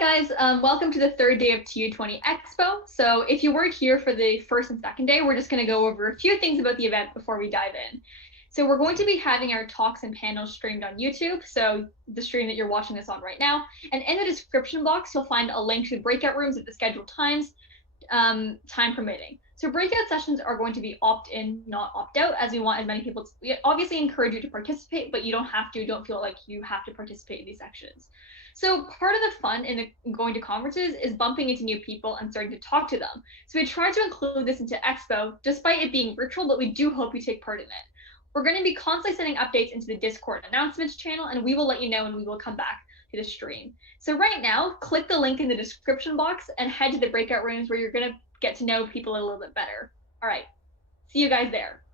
Hi guys, welcome to the third day of TU20 Expo. So if you weren't here for the first and second day, we're just going to go over a few things about the event before we dive in. So we're going to be having our talks and panels streamed on YouTube, so the stream that you're watching this on right now. And in the description box, you'll find a link to the breakout rooms at the scheduled times, time permitting. So breakout sessions are going to be opt-in, not opt-out, as we want as many people. We obviously encourage you to participate, but you don't have to. Don't feel like you have to participate in these sections. So part of the fun in going to conferences is bumping into new people and starting to talk to them. So we tried to include this into Expo, despite it being virtual, but we do hope you take part in it. We're going to be constantly sending updates into the Discord announcements channel, and we will let you know when we will come back to the stream. So right now, click the link in the description box and head to the breakout rooms where you're going to get to know people a little bit better. All right, see you guys there.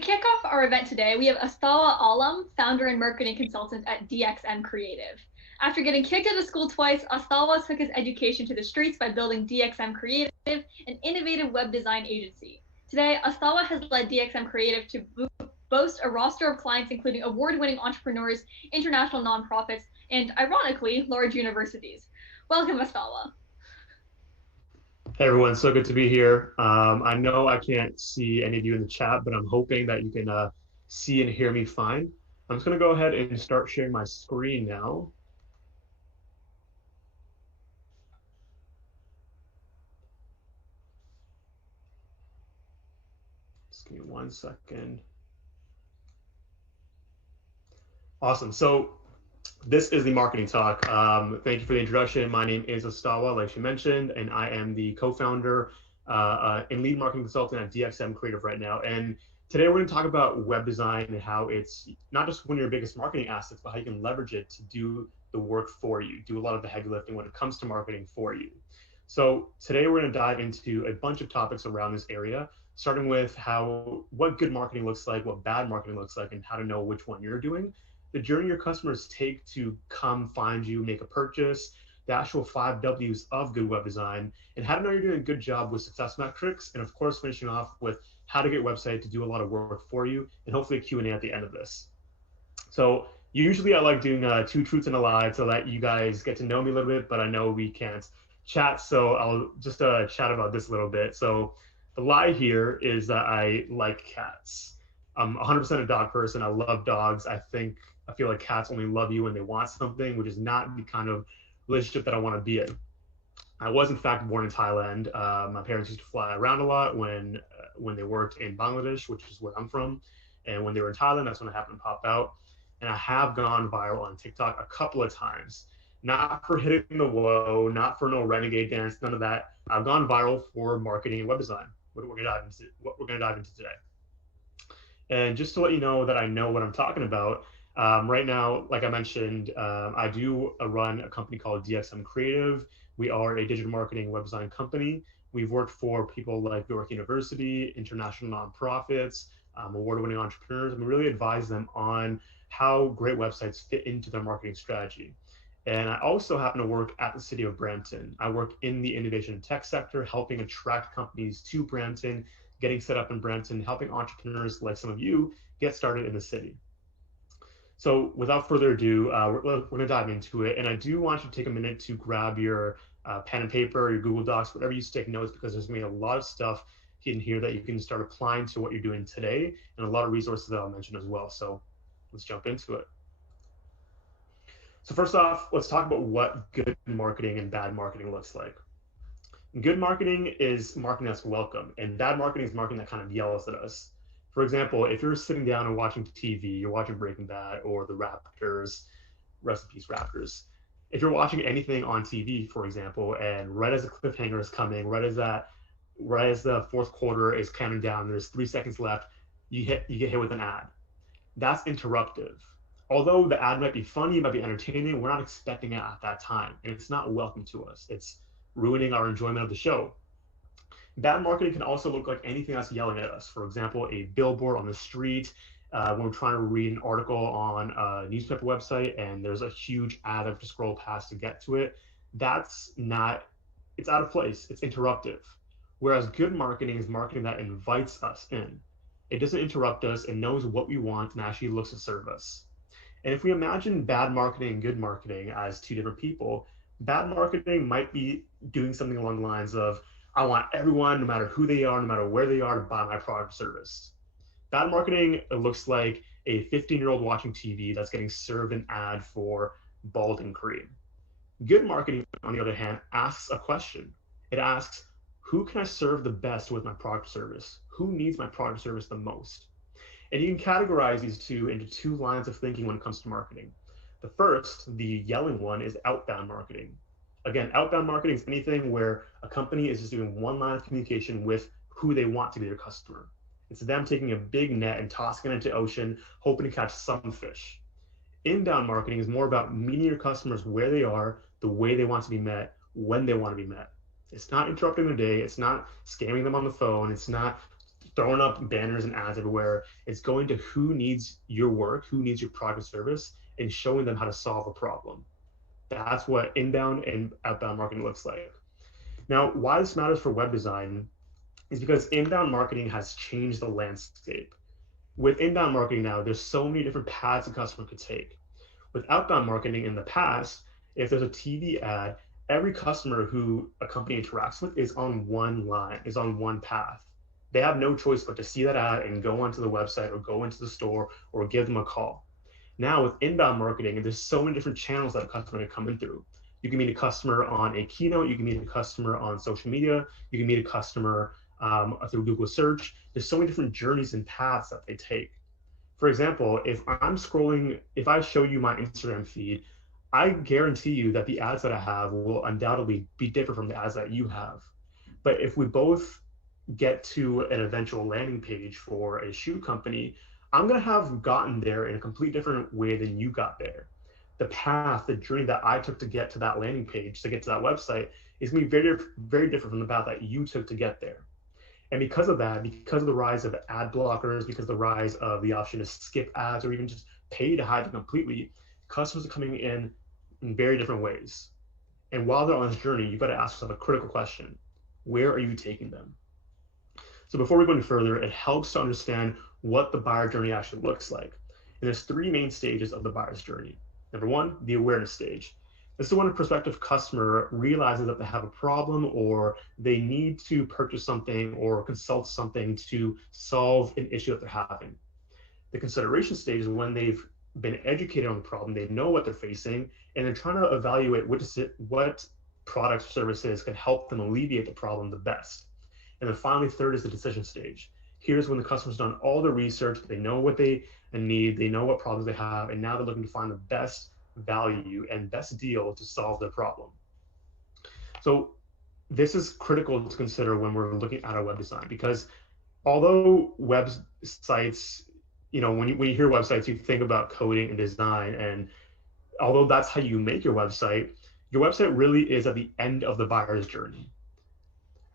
kick off our event today, we have Astawa Alam, founder and marketing consultant at DXM Creative. After getting kicked out of school twice, Astawa took his education to the streets by building DXM Creative, an innovative web design agency. Today, Astawa has led DXM Creative to boast a roster of clients including award-winning entrepreneurs, international nonprofits, and ironically, large universities. Welcome, Astawa. Hey everyone, so good to be here. I know I can't see any of you in the chat, but I'm hoping that you can see and hear me fine. I'm just going to go ahead and start sharing my screen now. Just give me 1 second. Awesome. So this is the marketing talk. Thank you for the introduction. My name is Astawa, like she mentioned, and I am the co-founder and lead marketing consultant at DXM Creative right now. And today we're going to talk about web design and how it's not just one of your biggest marketing assets, but how you can leverage it to do the work for you, do a lot of the heavy lifting when it comes to marketing for you. So today we're going to dive into a bunch of topics around this area, starting with what good marketing looks like, what bad marketing looks like, and how to know which one you're doing, the journey your customers take to come find you, make a purchase, the actual 5 W's of good web design, and how to know you're doing a good job with success metrics, and of course, finishing off with how to get a website to do a lot of work for you, and hopefully a Q&A at the end of this. So usually I like doing 2 truths and a lie so that you guys get to know me a little bit, but I know we can't chat, so I'll just chat about this a little bit. So the lie here is that I like cats. I'm 100% a dog person. I love dogs. I feel like cats only love you when they want something, which is not the kind of relationship that I want to be in. I was in fact born in Thailand. My parents used to fly around a lot when they worked in Bangladesh, which is where I'm from. And when they were in Thailand, that's when I happened to pop out. And I have gone viral on TikTok a couple of times. Not for hitting the whoa, not for no renegade dance, none of that. I've gone viral for marketing and web design, what we're gonna dive into today. And just to let you know that I know what I'm talking about, right now, like I mentioned, I do run a company called DXM Creative. We are a digital marketing web design company. We've worked for people like York University, international nonprofits, award-winning entrepreneurs, and we really advise them on how great websites fit into their marketing strategy. And I also happen to work at the city of Brampton. I work in the innovation and tech sector, helping attract companies to Brampton, getting set up in Brampton, helping entrepreneurs like some of you get started in the city. So without further ado, we're going to dive into it. And I do want you to take a minute to grab your pen and paper, your Google Docs, whatever you take notes, because there's going to be a lot of stuff in here that you can start applying to what you're doing today, and a lot of resources that I'll mention as well. So let's jump into it. So first off, let's talk about what good marketing and bad marketing looks like. Good marketing is marketing that's welcome, and bad marketing is marketing that kind of yells at us. For example, if you're sitting down and watching TV, you're watching Breaking Bad or The Raptors, rest in peace Raptors. If you're watching anything on TV, for example, and right as the cliffhanger is coming, right as the fourth quarter is counting down, there's 3 seconds left, you get hit with an ad. That's interruptive. Although the ad might be funny, it might be entertaining, we're not expecting it at that time, and it's not welcome to us. It's ruining our enjoyment of the show. Bad marketing can also look like anything that's yelling at us. For example, a billboard on the street, when we're trying to read an article on a newspaper website and there's a huge ad I have to scroll past to get to it. It's out of place, it's interruptive. Whereas good marketing is marketing that invites us in. It doesn't interrupt us, it knows what we want and actually looks to serve us. And if we imagine bad marketing and good marketing as two different people, bad marketing might be doing something along the lines of, I want everyone, no matter who they are, no matter where they are, to buy my product or service. Bad marketing looks like a 15-year-old watching TV that's getting served an ad for Balding Cream. Good marketing, on the other hand, asks a question. It asks, who can I serve the best with my product or service? Who needs my product or service the most? And you can categorize these two into 2 lines of thinking when it comes to marketing. The first, the yelling one, is outbound marketing. Again, outbound marketing is anything where a company is just doing one line of communication with who they want to be their customer. It's them taking a big net and tossing it into the ocean, hoping to catch some fish. Inbound marketing is more about meeting your customers where they are, the way they want to be met, when they want to be met. It's not interrupting their day. It's not scamming them on the phone. It's not throwing up banners and ads everywhere. It's going to who needs your work, who needs your product or service, and showing them how to solve a problem. That's what inbound and outbound marketing looks like. Now, why this matters for web design is because inbound marketing has changed the landscape. With inbound marketing now, there's so many different paths a customer could take. With outbound marketing in the past, if there's a TV ad, every customer who a company interacts with is on one line, is on one path. They have no choice but to see that ad and go onto the website or go into the store or give them a call. Now with inbound marketing, there's so many different channels that a customer can come in through. You can meet a customer on a keynote, you can meet a customer on social media, you can meet a customer through Google search. There's so many different journeys and paths that they take. For example, if I'm scrolling, if I show you my Instagram feed, I guarantee you that the ads that I have will undoubtedly be different from the ads that you have. But if we both get to an eventual landing page for a shoe company, I'm going to have gotten there in a completely different way than you got there. The path, the journey that I took to get to that landing page, to get to that website, is going to be very, very different from the path that you took to get there. And because of that, because of the rise of ad blockers, because of the rise of the option to skip ads or even just pay to hide them completely, customers are coming in very different ways. And while they're on this journey, you've got to ask yourself a critical question. Where are you taking them? So before we go any further, it helps to understand what the buyer journey actually looks like. And there's three main stages of the buyer's journey. Number one, the awareness stage. This is when a prospective customer realizes that they have a problem or they need to purchase something or consult something to solve an issue that they're having. The consideration stage is when they've been educated on the problem, they know what they're facing, and they're trying to evaluate what products or services can help them alleviate the problem the best. And then finally, third is the decision stage. Here's when the customer's done all the research, they know what they need, they know what problems they have, and now they're looking to find the best value and best deal to solve their problem. So this is critical to consider when we're looking at our web design, because although websites, when you hear websites, you think about coding and design, and although that's how you make your website really is at the end of the buyer's journey.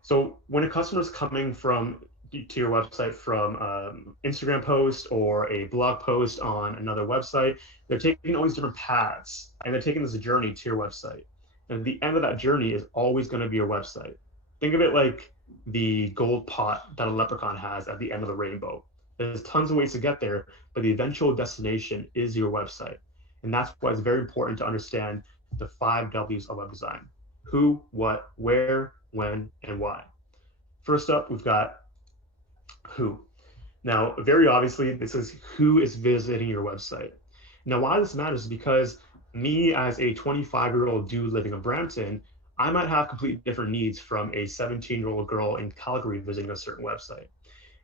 So when a customer is coming to your website from Instagram post or a blog post on another website, they're taking all these different paths and they're taking this journey to your website. And the end of that journey is always going to be your website. Think of it like the gold pot that a leprechaun has at the end of the rainbow. There's tons of ways to get there, but the eventual destination is your website. And that's why it's very important to understand the 5 W's of web design: who, what, where, when, and why. First up, we've got who. Now, very obviously, this is who is visiting your website. Now, why this matters is because me, as a 25-year-old dude living in Brampton, I might have completely different needs from a 17-year-old girl in Calgary visiting a certain website.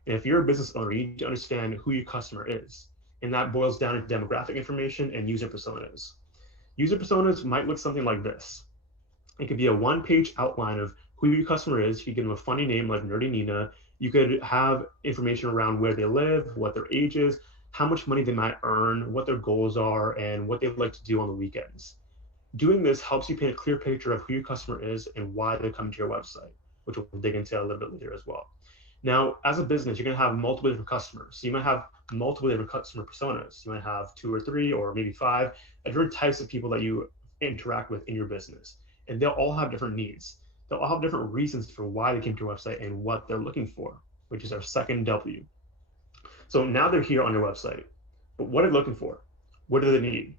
And if you're a business owner, you need to understand who your customer is. And that boils down to demographic information and user personas. User personas might look something like this. It could be a one-page outline of who your customer is. You could give them a funny name like Nerdy Nina. You could have information around where they live, what their age is, how much money they might earn, what their goals are, and what they'd like to do on the weekends. Doing this helps you paint a clear picture of who your customer is and why they're coming to your website, which we'll dig into a little bit later as well. Now, as a business, you're going to have multiple different customers. So you might have multiple different customer personas. You might have 2 or 3 or maybe 5 different types of people that you interact with in your business. And they'll all have different needs. They'll all have different reasons for why they came to your website and what they're looking for, which is our second W. So now they're here on your website, but what are they looking for? What do they need?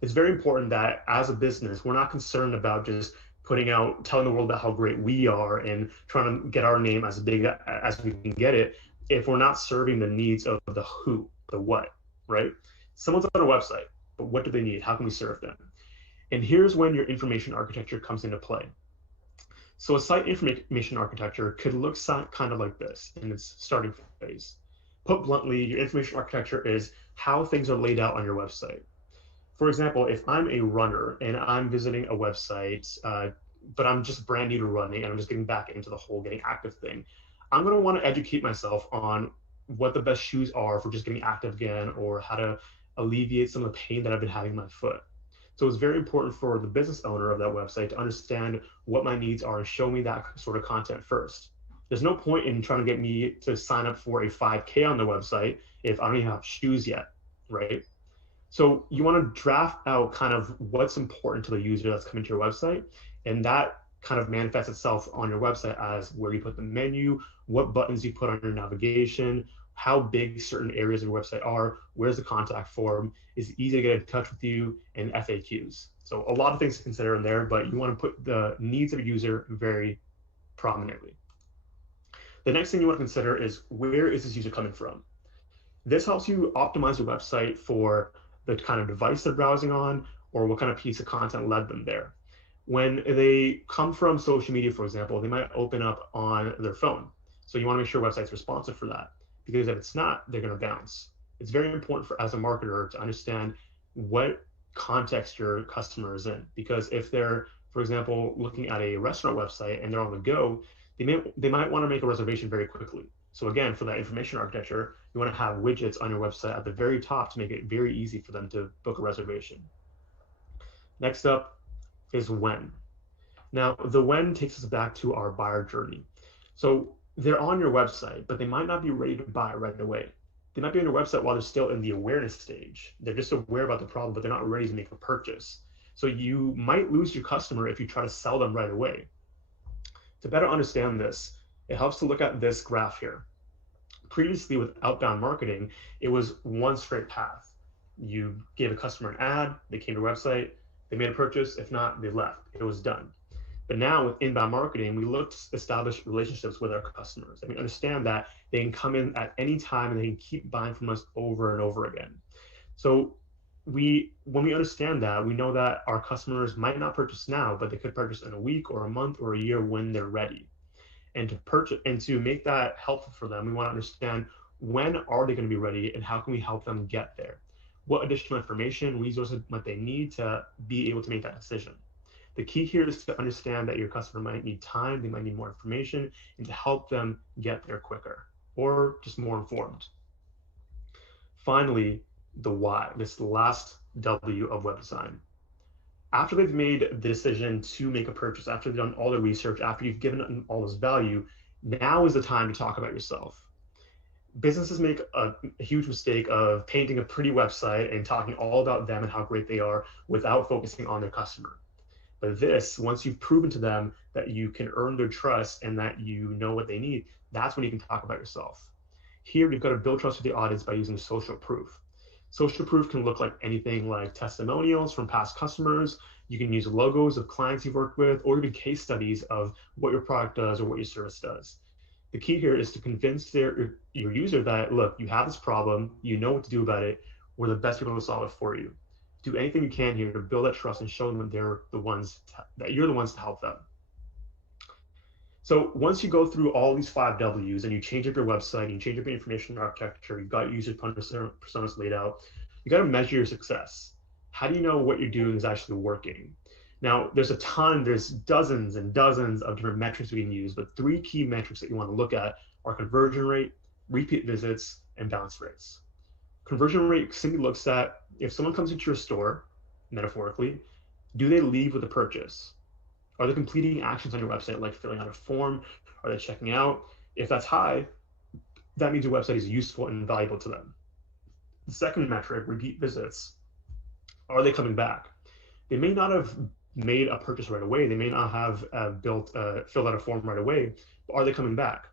It's very important that as a business, we're not concerned about just telling the world about how great we are and trying to get our name as big as we can get it if we're not serving the needs of the who, the what, right? Someone's on our website, but what do they need? How can we serve them? And here's when your information architecture comes into play. So a site information architecture could look kind of like this in its starting phase. Put bluntly, your information architecture is how things are laid out on your website. For example, if I'm a runner and I'm visiting a website, but I'm just brand new to running and I'm just getting back into the whole getting active thing, I'm going to want to educate myself on what the best shoes are for just getting active again, or how to alleviate some of the pain that I've been having in my foot. So it's very important for the business owner of that website to understand what my needs are and show me that sort of content first. There's no point in trying to get me to sign up for a 5K on the website if I don't even have shoes yet, right? So you want to draft out kind of what's important to the user that's coming to your website, and that kind of manifests itself on your website as where you put the menu, what buttons you put on your navigation, how big certain areas of your website are, where's the contact form, is it easy to get in touch with you, and FAQs. So a lot of things to consider in there, but you want to put the needs of a user very prominently. The next thing you want to consider is where is this user coming from? This helps you optimize your website for the kind of device they're browsing on or what kind of piece of content led them there. When they come from social media, for example, they might open up on their phone. So you want to make sure your website's responsive for that, because if it's not, they're going to bounce. It's very important for, as a marketer, to understand what context your customer is in, because if they're, for example, looking at a restaurant website and they're on the go, they might want to make a reservation very quickly. So again, for that information architecture, you want to have widgets on your website at the very top to make it very easy for them to book a reservation. Next up is when. Now, the when takes us back to our buyer journey. So they're on your website, but they might not be ready to buy right away. They might be on your website while they're still in the awareness stage. They're just aware about the problem, but they're not ready to make a purchase. So you might lose your customer if you try to sell them right away. To better understand this, it helps to look at this graph here. Previously with outbound marketing, it was one straight path. You gave a customer an ad, they came to your website, they made a purchase. If not, they left. It was done. But now with inbound marketing, we look to establish relationships with our customers. And we understand that they can come in at any time and they can keep buying from us over and over again. So when we understand that, we know that our customers might not purchase now, but they could purchase in a week or a month or a year when they're ready. And to purchase and to make that helpful for them, we want to understand when are they going to be ready and how can we help them get there? What additional information, resources might they need to be able to make that decision? The key here is to understand that your customer might need time, they might need more information, and to help them get there quicker or just more informed. Finally, the why, this last W of web design. After they've made the decision to make a purchase, after they've done all the research, after you've given them all this value, now is the time to talk about yourself. Businesses make a huge mistake of painting a pretty website and talking all about them and how great they are without focusing on their customer. But this, once you've proven to them that you can earn their trust and that you know what they need, that's when you can talk about yourself. Here, you've got to build trust with the audience by using social proof. Social proof can look like anything like testimonials from past customers. You can use logos of clients you've worked with, or even case studies of what your product does or what your service does. The key here is to convince your user that, look, you have this problem, you know what to do about it, we're the best people to solve it for you. Do anything you can here to build that trust and show them that you're the ones to help them. So once you go through all these 5 W's and you change up your website, you change up your information architecture, you've got user personas laid out, you got to measure your success. How do you know what you're doing is actually working? Now, there's dozens and dozens of different metrics we can use, but 3 key metrics that you want to look at are conversion rate, repeat visits, and bounce rates. Conversion rate simply looks at if someone comes into your store, metaphorically, do they leave with a purchase? Are they completing actions on your website, like filling out a form? Are they checking out? If that's high, that means your website is useful and valuable to them. The second metric, repeat visits. Are they coming back? They may not have made a purchase right away. They may not have filled out a form right away, but are they coming back?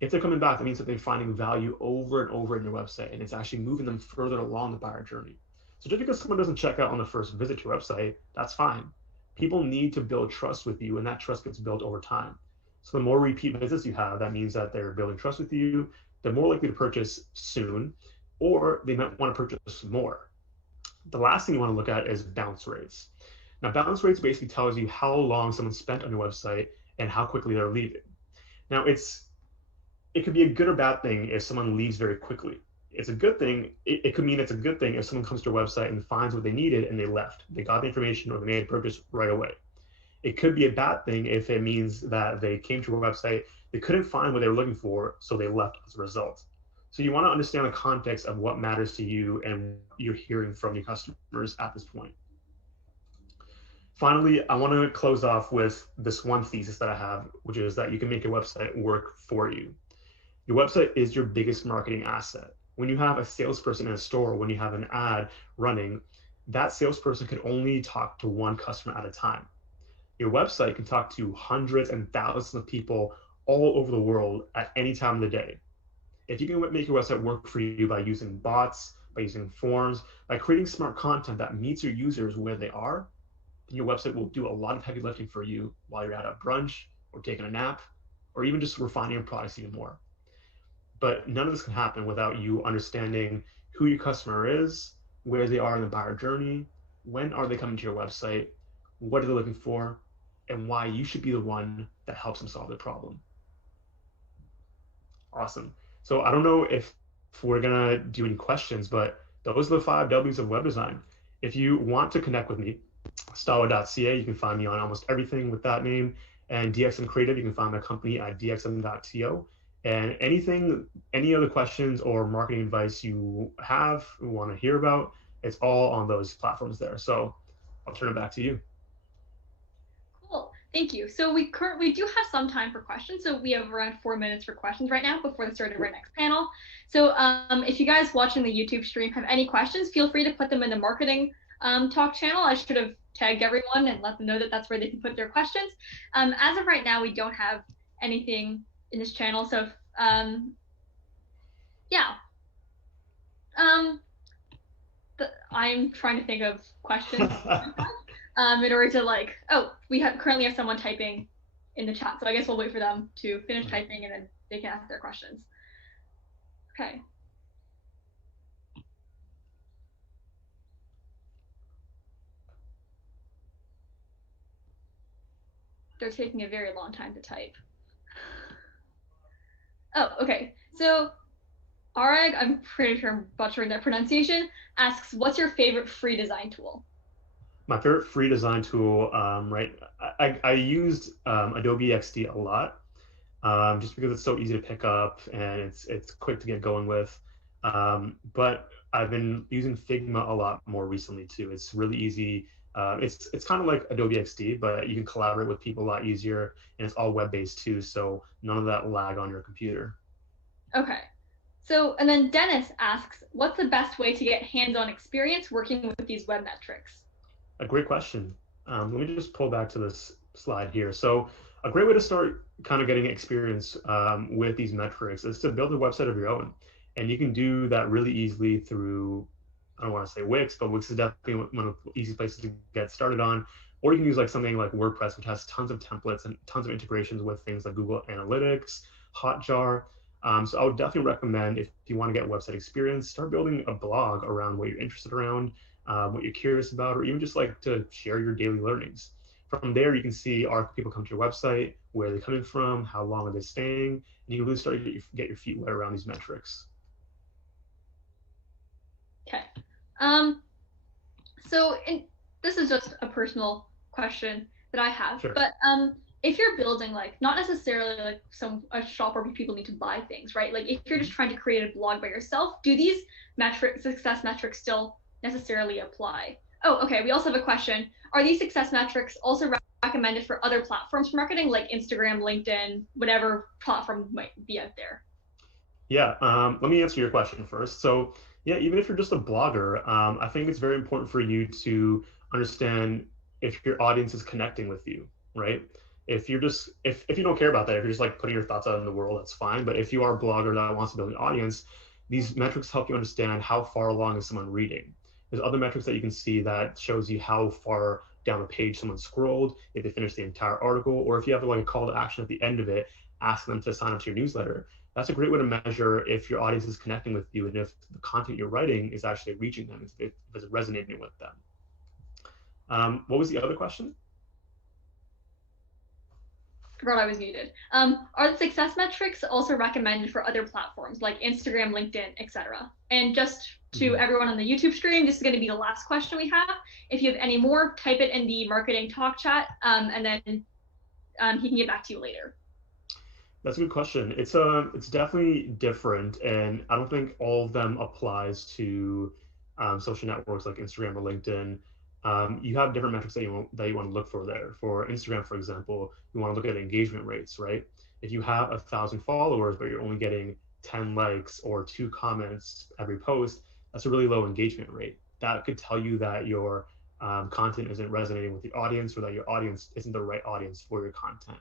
If they're coming back, that means that they're finding value over and over in your website, and it's actually moving them further along the buyer journey. So just because someone doesn't check out on the first visit to your website, that's fine. People need to build trust with you, and that trust gets built over time. So the more repeat visits you have, that means that they're building trust with you. They're more likely to purchase soon, or they might want to purchase more. The last thing you want to look at is bounce rates. Now, bounce rates basically tells you how long someone spent on your website and how quickly they're leaving. Now, it could be a good or bad thing if someone leaves very quickly. It's a good thing. It could mean it's a good thing if someone comes to your website and finds what they needed and they left. They got the information or they made a purchase right away. It could be a bad thing if it means that they came to your website, they couldn't find what they were looking for, so they left as a result. So you want to understand the context of what matters to you and you're hearing from your customers at this point. Finally, I want to close off with this one thesis that I have, which is that you can make your website work for you. Your website is your biggest marketing asset. When you have a salesperson in a store, when you have an ad running, that salesperson can only talk to one customer at a time. Your website can talk to hundreds and thousands of people all over the world at any time of the day. If you can make your website work for you by using bots, by using forms, by creating smart content that meets your users where they are, then your website will do a lot of heavy lifting for you while you're at a brunch or taking a nap, or even just refining your products even more. But none of this can happen without you understanding who your customer is, where they are in the buyer journey, when are they coming to your website, what are they looking for, and why you should be the one that helps them solve the problem. Awesome. So I don't know if we're gonna do any questions, but those are the 5 W's of web design. If you want to connect with me, stawa.ca, you can find me on almost everything with that name. And DXM Creative, you can find my company at dxm.to. And any other questions or marketing advice you have, want to hear about, it's all on those platforms there. So I'll turn it back to you. Cool. Thank you. So we do have some time for questions. So we have around 4 minutes for questions right now before the start of our next panel. So if you guys watching the YouTube stream have any questions, feel free to put them in the marketing talk channel. I should have tagged everyone and let them know that that's where they can put their questions. As of right now, we don't have anything in this channel. So yeah. I'm trying to think of questions. In order to we currently have someone typing in the chat, so I guess we'll wait for them to finish typing and then they can ask their questions. Okay. They're taking a very long time to type. Oh, okay. So Arag, I'm pretty sure I'm butchering that pronunciation, asks, what's your favorite free design tool? My favorite free design tool, right? I used Adobe XD a lot, just because it's so easy to pick up and it's quick to get going with. But I've been using Figma a lot more recently too. It's really easy. It's kind of like Adobe XD, but you can collaborate with people a lot easier, and it's all web-based too, so none of that lag on your computer. Okay. So, and then Dennis asks, what's the best way to get hands-on experience working with these web metrics? A great question. Let me just pull back to this slide here. So a great way to start kind of getting experience with these metrics is to build a website of your own. And you can do that really easily through, I don't want to say Wix, but Wix is definitely one of the easy places to get started on. Or you can use like something like WordPress, which has tons of templates and tons of integrations with things like Google Analytics, Hotjar. So I would definitely recommend, if you want to get website experience, start building a blog around what you're interested around, what you're curious about, or even just like to share your daily learnings. From there, you can see, are people come to your website, where are they coming from, how long are they staying, and you can really start to get your feet wet around these metrics. Okay. This is just a personal question that I have, sure. But if you're building not necessarily a shop where people need to buy things, right? Like if you're just trying to create a blog by yourself, do these success metrics still necessarily apply? Oh, okay. We also have a question. Are these success metrics also recommended for other platforms for marketing, like Instagram, LinkedIn, whatever platform might be out there? Yeah, let me answer your question first. So yeah, even if you're just a blogger, I think it's very important for you to understand if your audience is connecting with you, right? If you're just, if you don't care about that, if you're just like putting your thoughts out in the world, that's fine. But if you are a blogger that wants to build an audience, these metrics help you understand how far along is someone reading. There's other metrics that you can see that shows you how far down the page someone scrolled, if they finished the entire article, or if you have like a call to action at the end of it, asking them to sign up to your newsletter. That's a great way to measure if your audience is connecting with you and if the content you're writing is actually reaching them, if it's resonating with them. What was the other question? Forgot I was muted. Are the success metrics also recommended for other platforms like Instagram, LinkedIn, etc.? And just to everyone on the YouTube stream, this is going to be the last question we have. If you have any more, type it in the marketing talk chat, and then he can get back to you later. That's a good question. It's definitely different, and I don't think all of them applies to social networks like Instagram or LinkedIn. you have different metrics that you want to look for there. For Instagram, for example, you want to look at engagement rates, right? If you have 1,000 followers, but you're only getting 10 likes or 2 comments every post, that's a really low engagement rate. That could tell you that your content isn't resonating with the audience, or that your audience isn't the right audience for your content.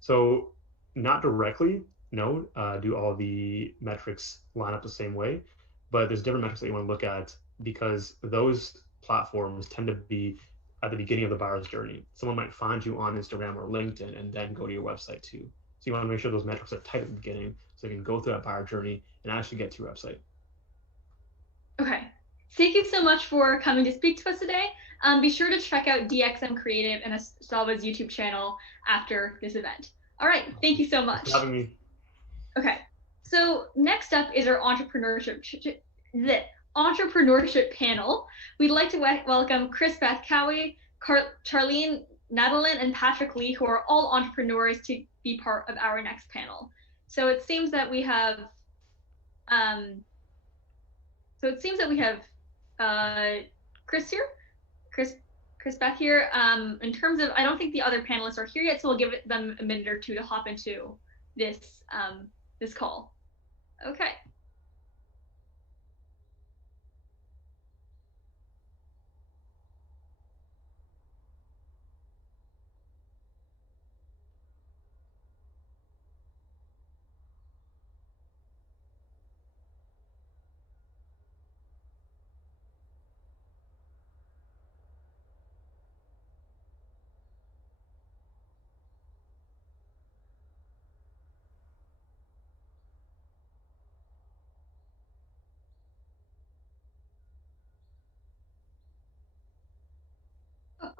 So, not directly, no, do all the metrics line up the same way, but there's different metrics that you want to look at, because those platforms tend to be at the beginning of the buyer's journey. Someone might find you on Instagram or LinkedIn and then go to your website too. So you want to make sure those metrics are tight at the beginning, so you can go through that buyer journey and actually get to your website. Okay. Thank you so much for coming to speak to us today. Be sure to check out DXM Creative and Estava's YouTube channel after this event. All right. Thank you so much. Thanks for having me. Okay. So next up is our entrepreneurship panel. We'd like to welcome Chris Cowie, Charlene Nadalin, and Patrick Lee, who are all entrepreneurs, to be part of our next panel. So it seems that we have Chris here, Chris back here. In terms of, I don't think the other panelists are here yet, so we'll give them a minute or two to hop into this this call. Okay.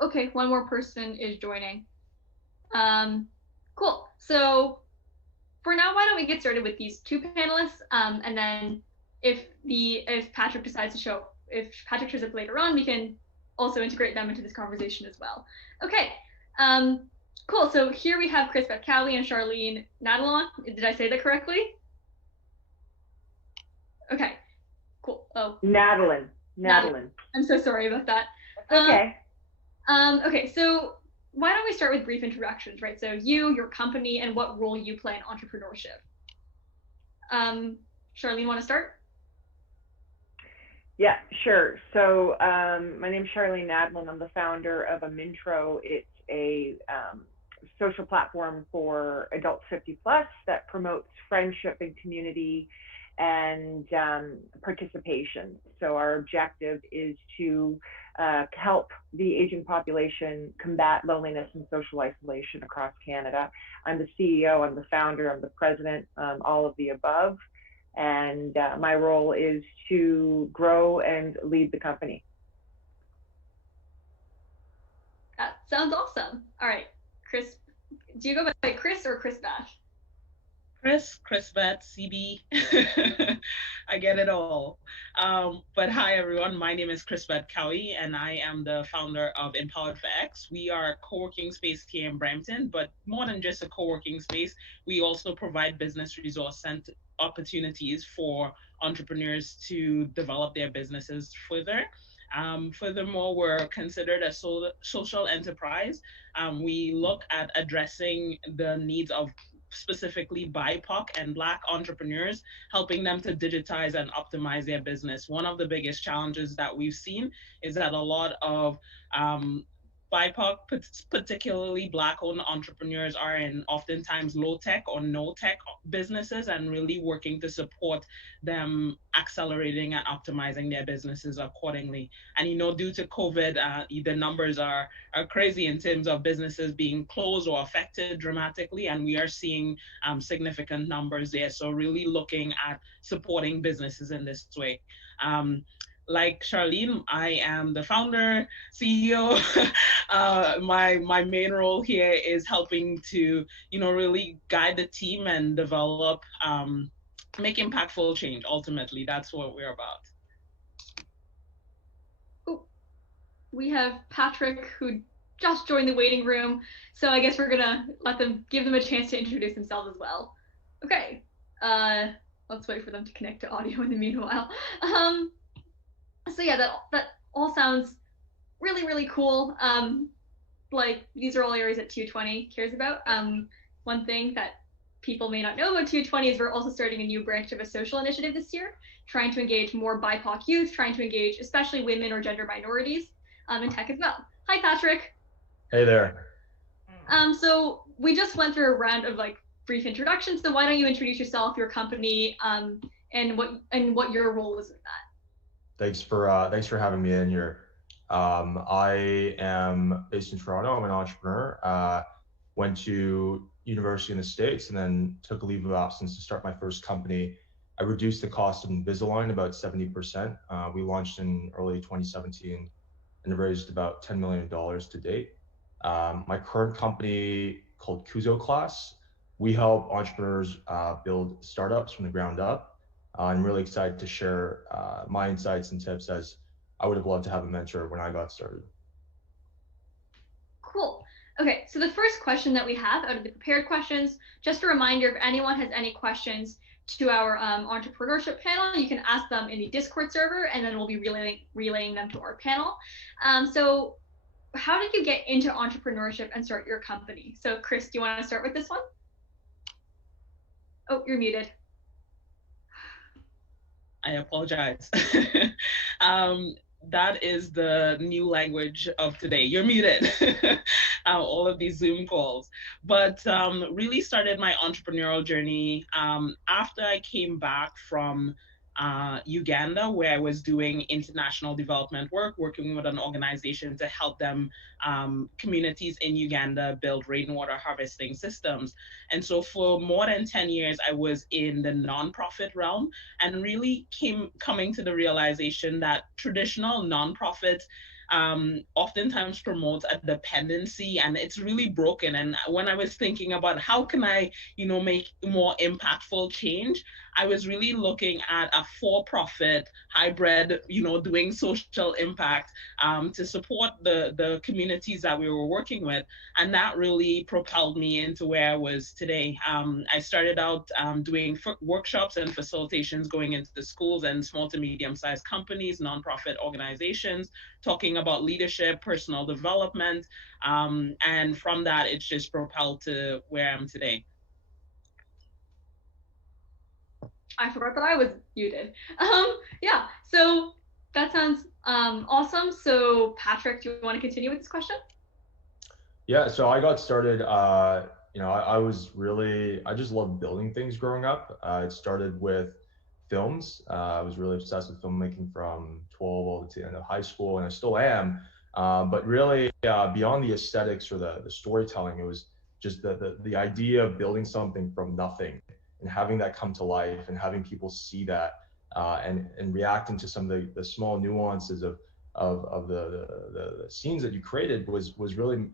Okay, one more person is joining. Cool. So for now, why don't we get started with these two panelists, and then if Patrick decides to show, if Patrick shows up later on, we can also integrate them into this conversation as well. Okay. Cool. So here we have Chris Cowie and Charlene Nadalon. Did I say that correctly? Okay. Cool. Oh. Nadalin. I'm so sorry about that. Okay. Okay, so why don't we start with brief introductions, right? So you, your company, and what role you play in entrepreneurship. Charlene, want to start? Yeah, sure. So my name is Charlene Nadlin. I'm the founder of Amintro. It's a social platform for adults 50 plus that promotes friendship and community and participation. So our objective is to help the aging population combat loneliness and social isolation across Canada. I'm the CEO, I'm the founder, I'm the president, all of the above. And my role is to grow and lead the company. That sounds awesome. All right, Chris, do you go by Chris or Chris Bash? Chris Vet, CB. I get it all. But hi, everyone. My name is Chris Cowie, and I am the founder of Empowered for X. We are a co-working space here in Brampton, but more than just a co-working space, we also provide business resource and opportunities for entrepreneurs to develop their businesses further. Furthermore, we're considered a social enterprise. We look at addressing the needs of specifically BIPOC and Black entrepreneurs, helping them to digitize and optimize their business. One of the biggest challenges that we've seen is that a lot of BIPOC, particularly Black-owned entrepreneurs, are in oftentimes low-tech or no-tech businesses, and really working to support them accelerating and optimizing their businesses accordingly. And due to COVID, the numbers are crazy in terms of businesses being closed or affected dramatically, and we are seeing significant numbers there. So really looking at supporting businesses in this way. Like Charlene, I am the founder, CEO. My main role here is helping to, really guide the team and develop, make impactful change. Ultimately, that's what we're about. Ooh. We have Patrick, who just joined the waiting room, so I guess we're gonna give them a chance to introduce themselves as well. Okay. Let's wait for them to connect to audio in the meanwhile. So yeah, that all sounds really, really cool. Like these are all areas that TU20 cares about. One thing that people may not know about TU20 is we're also starting a new branch of a social initiative this year, trying to engage more BIPOC youth, trying to engage especially women or gender minorities in tech as well. Hi, Patrick. Hey there. So we just went through a round of like brief introductions. So why don't you introduce yourself, your company, and what your role is in that? Thanks for having me in here. I am based in Toronto. I'm an entrepreneur. Went to university in the States and then took a leave of absence to start my first company. I reduced the cost of Invisalign about 70%. We launched in early 2017 and raised about $10 million to date. My current company called Kuzo Class, we help entrepreneurs build startups from the ground up. I'm really excited to share my insights and tips, as I would have loved to have a mentor when I got started. Cool. Okay, so the first question that we have out of the prepared questions, just a reminder, if anyone has any questions to our entrepreneurship panel, you can ask them in the Discord server, and then we'll be relaying them to our panel. So how did you get into entrepreneurship and start your company? So Chris, do you want to start with this one? Oh, you're muted. I apologize. That is the new language of today. You're muted. All of these Zoom calls. But really started my entrepreneurial journey after I came back from Uganda, where I was doing international development work, working with an organization to help them communities in Uganda build rainwater harvesting systems. And so for more than 10 years, I was in the nonprofit realm and really coming to the realization that traditional nonprofits oftentimes promote a dependency, and it's really broken. And when I was thinking about how can I, make more impactful change, I was really looking at a for-profit hybrid, doing social impact to support the communities that we were working with. And that really propelled me into where I was today. I started out doing workshops and facilitations going into the schools and small to medium-sized companies, nonprofit organizations, talking about leadership, personal development. And from that, it's just propelled to where I am today. I forgot that I was muted. Yeah, so that sounds awesome. So Patrick, do you want to continue with this question? Yeah, so I got started, I just loved building things growing up. It started with films. I was really obsessed with filmmaking from 12 all the way to the end of high school, and I still am. But really, beyond the aesthetics or the storytelling, it was just the idea of building something from nothing and having that come to life and having people see that and reacting to some of the small nuances of the scenes that you created was really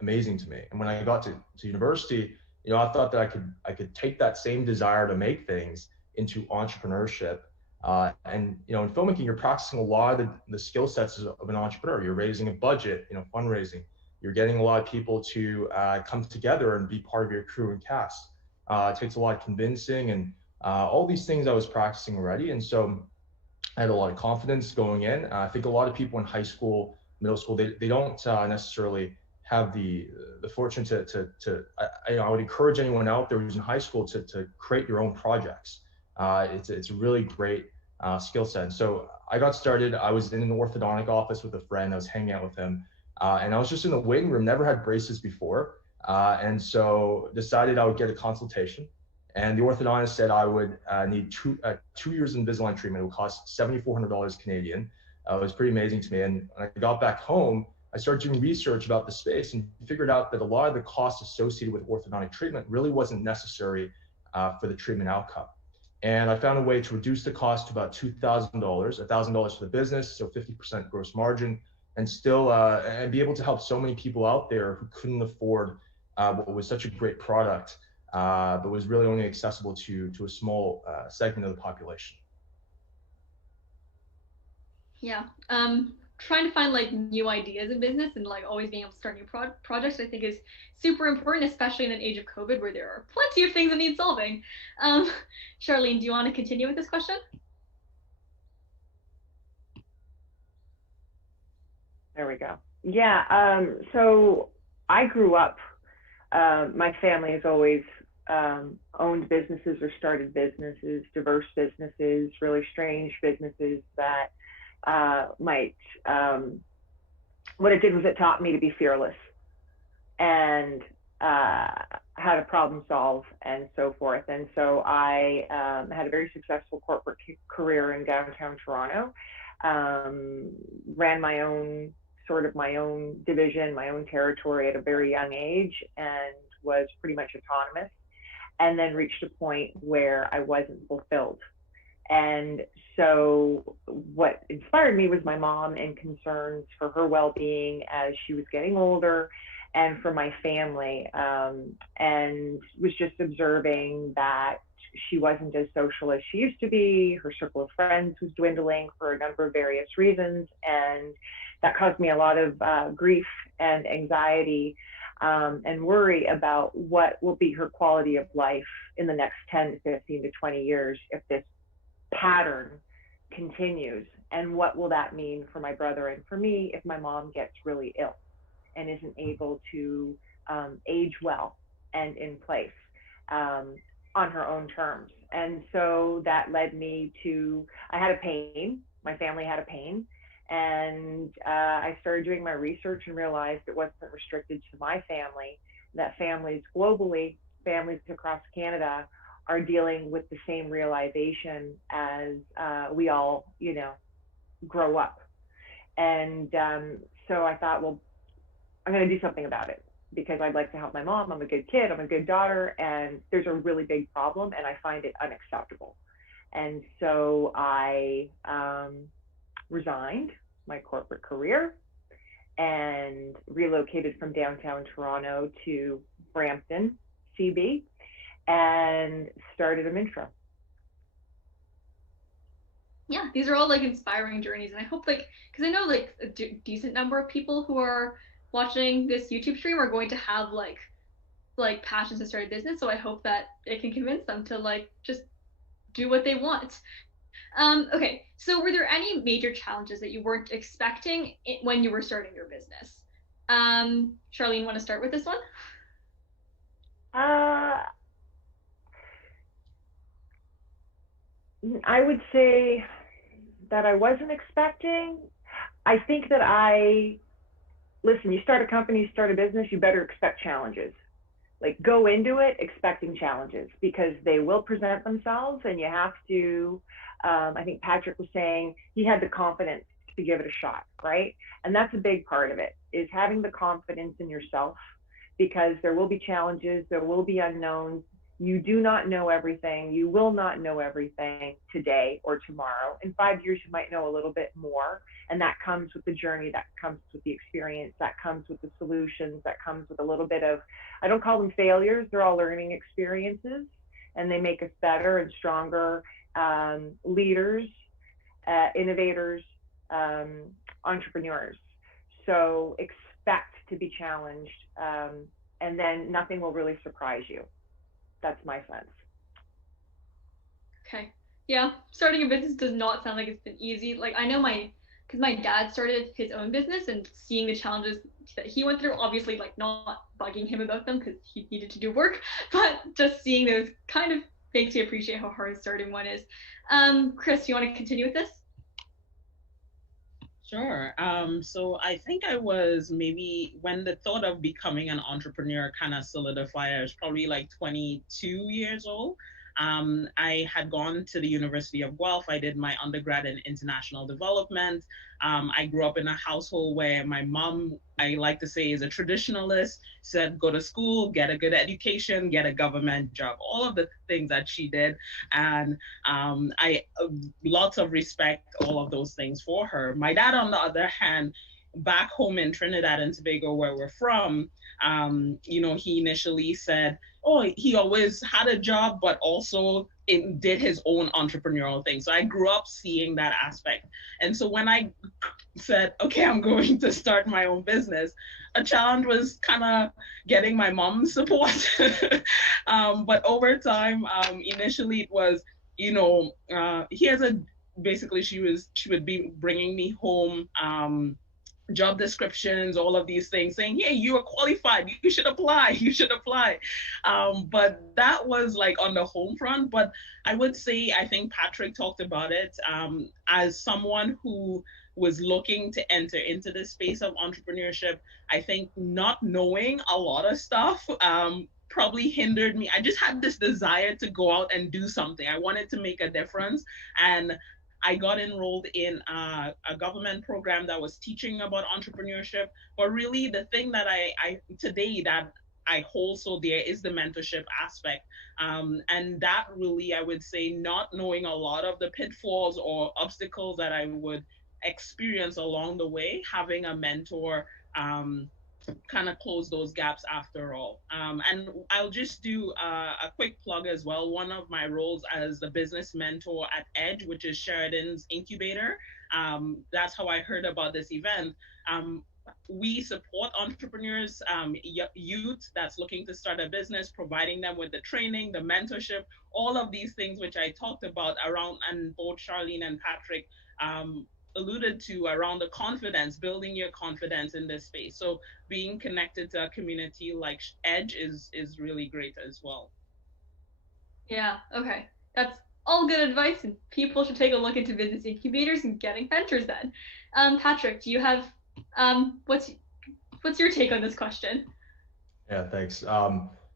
amazing to me. And when I got to university, I thought that I could take that same desire to make things into entrepreneurship. And in filmmaking, you're practicing a lot of the skill sets of an entrepreneur. You're raising a budget, fundraising. You're getting a lot of people to come together and be part of your crew and cast. It takes a lot of convincing and all these things I was practicing already. And so I had a lot of confidence going in. I think a lot of people in high school, middle school, they don't necessarily have the fortune I would encourage anyone out there who's in high school to create your own projects. It's a really great skill set. And so I got started. I was in an orthodontic office with a friend. I was hanging out with him, and I was just in the waiting room. Never had braces before, and so decided I would get a consultation. And the orthodontist said I would need 2 years of Invisalign treatment. It would cost $7,400 Canadian. It was pretty amazing to me. And when I got back home, I started doing research about the space and figured out that a lot of the costs associated with orthodontic treatment really wasn't necessary for the treatment outcome. And I found a way to reduce the cost to about $2,000, $1,000 for the business, so 50% gross margin, and still and be able to help so many people out there who couldn't afford what was such a great product, but was really only accessible to a small segment of the population. Yeah, trying to find like new ideas in business and like always being able to start new projects, I think is super important, especially in an age of COVID where there are plenty of things that need solving. Charlene, do you want to continue with this question? There we go. Yeah. So I grew up, my family has always owned businesses or started businesses, diverse businesses, really strange businesses that what it did was it taught me to be fearless and how to problem solve and so forth. And so I had a very successful corporate career in downtown Toronto, ran my own division, my own territory at a very young age, and was pretty much autonomous, and then reached a point where I wasn't fulfilled. And so what inspired me was my mom and concerns for her well-being as she was getting older, and for my family, and was just observing that she wasn't as social as she used to be. Her circle of friends was dwindling for a number of various reasons, and that caused me a lot of grief and anxiety and worry about what will be her quality of life in the next 10 to 15 to 20 years if this pattern continues, and what will that mean for my brother and for me if my mom gets really ill and isn't able to age well and in place on her own terms. And so that led me to, I had a pain, my family had a pain, and I started doing my research and realized it wasn't restricted to my family, that families globally, families across Canada, are dealing with the same realization as we all, grow up. And so I thought, well, I'm going to do something about it because I'd like to help my mom. I'm a good kid. I'm a good daughter. And there's a really big problem, and I find it unacceptable. And so I resigned my corporate career and relocated from downtown Toronto to Brampton, CB, and started a Mintro. Yeah, these are all like inspiring journeys, and I hope because I know a decent number of people who are watching this YouTube stream are going to have like passions to start a business. So I hope that it can convince them to just do what they want. Okay, so were there any major challenges that you weren't expecting when you were starting your business? Charlene, want to start with this one? I would say that I wasn't expecting. I think that listen, you start a company, you start a business, you better expect challenges. Go into it expecting challenges because they will present themselves, and you have to, I think Patrick was saying he had the confidence to give it a shot, right? And that's a big part of it, is having the confidence in yourself, because there will be challenges, there will be unknowns. You do not know everything. You will not know everything today or tomorrow. In 5 years, you might know a little bit more. And that comes with the journey, that comes with the experience, that comes with the solutions, that comes with a little bit of, I don't call them failures, they're all learning experiences, and they make us better and stronger leaders, innovators, entrepreneurs. So expect to be challenged, and then nothing will really surprise you. That's my sense. Okay. Yeah, starting a business does not sound like it's been easy. I know because my dad started his own business, and seeing the challenges that he went through, obviously not bugging him about them because he needed to do work, but just seeing those kind of makes you appreciate how hard starting one is. Chris, you want to continue with this? Sure. So I think I was maybe when the thought of becoming an entrepreneur kind of solidified, I was probably 22 years old. I had gone to the University of Guelph. I did my undergrad in international development. I grew up in a household where my mom, I like to say, is a traditionalist, said go to school, get a good education, get a government job, all of the things that she did. And I lots of respect, all of those things for her. My dad, on the other hand, back home in Trinidad and Tobago, where we're from, he initially said, he always had a job, but also did his own entrepreneurial thing. So I grew up seeing that aspect. And so when I said, okay, I'm going to start my own business, a challenge was kind of getting my mom's support. But over time, initially it was, basically she would be bringing me home job descriptions, all of these things, saying, "Hey, you are qualified. You should apply. You should apply." But that was like on the home front. But I would say, I think Patrick talked about it, as someone who was looking to enter into the space of entrepreneurship. I think not knowing a lot of stuff probably hindered me. I just had this desire to go out and do something. I wanted to make a difference. And I got enrolled in a government program that was teaching about entrepreneurship. But really, the thing that I today that I hold so dear is the mentorship aspect. And that really, I would say, not knowing a lot of the pitfalls or obstacles that I would experience along the way, having a mentor kind of close those gaps after all. And I'll just do a quick plug as well. One of my roles as the business mentor at Edge, which is Sheridan's incubator, that's how I heard about this event. We support entrepreneurs, youth that's looking to start a business, providing them with the training, the mentorship, all of these things which I talked about around, and both Charlene and Patrick alluded to around the confidence, building your confidence in this space. So being connected to a community like Edge is really great as well. Yeah, okay. That's all good advice, and people should take a look into business incubators and getting mentors then. Patrick, do you have what's your take on this question? Yeah, thanks.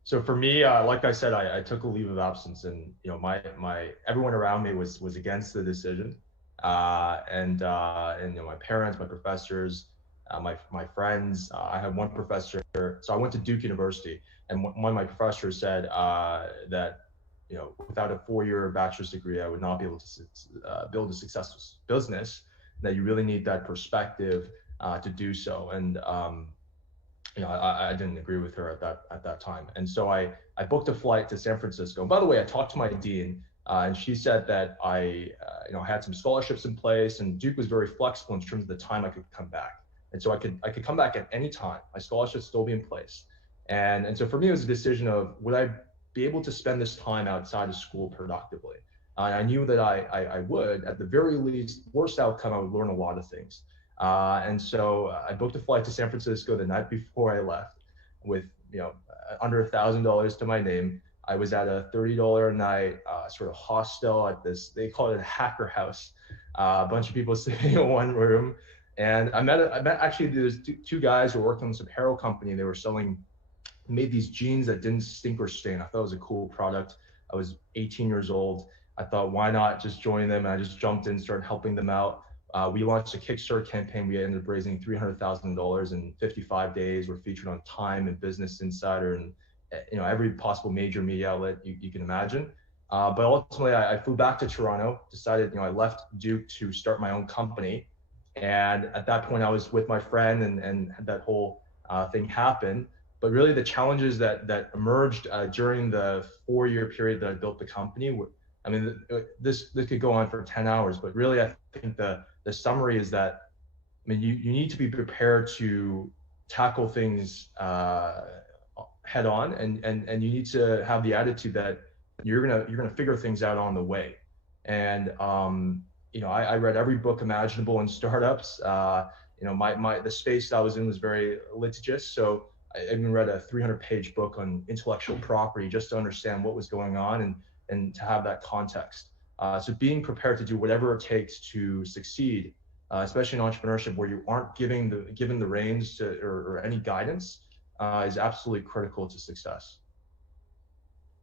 So for me, like I said, I took a leave of absence, and my everyone around me was against the decision, and my parents, my professors, my friends. I had one professor, so I went to Duke University, and one of my professors said that without a 4-year bachelor's degree, I would not be able to build a successful business. That you really need that perspective to do so, and I didn't agree with her at that time, and so I booked a flight to San Francisco. And by the way, I talked to my dean, and she said that I had some scholarships in place, and Duke was very flexible in terms of the time I could come back, and so I could come back at any time. My scholarships still be in place, and so for me it was a decision of, would I be able to spend this time outside of school productively? I knew that I would. At the very least, worst outcome, I would learn a lot of things. And so I booked a flight to San Francisco the night before I left, with under $1,000 to my name. I was at a $30 a night sort of hostel at this, they call it a hacker house, a bunch of people sitting in one room. And I met actually, there's two guys who worked on this apparel company. They were made these jeans that didn't stink or stain. I thought it was a cool product. I was 18 years old. I thought, why not just join them? And I just jumped in, started helping them out. We launched a Kickstarter campaign. We ended up raising $300,000 in 55 days. We're featured on Time and Business Insider and every possible major media outlet you can imagine. But ultimately, I flew back to Toronto. Decided, I left Duke to start my own company. And at that point, I was with my friend, and that whole thing happened. But really, the challenges that emerged during the 4-year period that I built the company, this could go on for 10 hours. But really, I think the summary is that, you need to be prepared to tackle things head on, and you need to have the attitude that you're gonna figure things out on the way. And I read every book imaginable in startups. The space that I was in was very litigious, so I even read a 300-page book on intellectual property just to understand what was going on and to have that context. So being prepared to do whatever it takes to succeed, especially in entrepreneurship where you aren't given the reins or any guidance, is absolutely critical to success.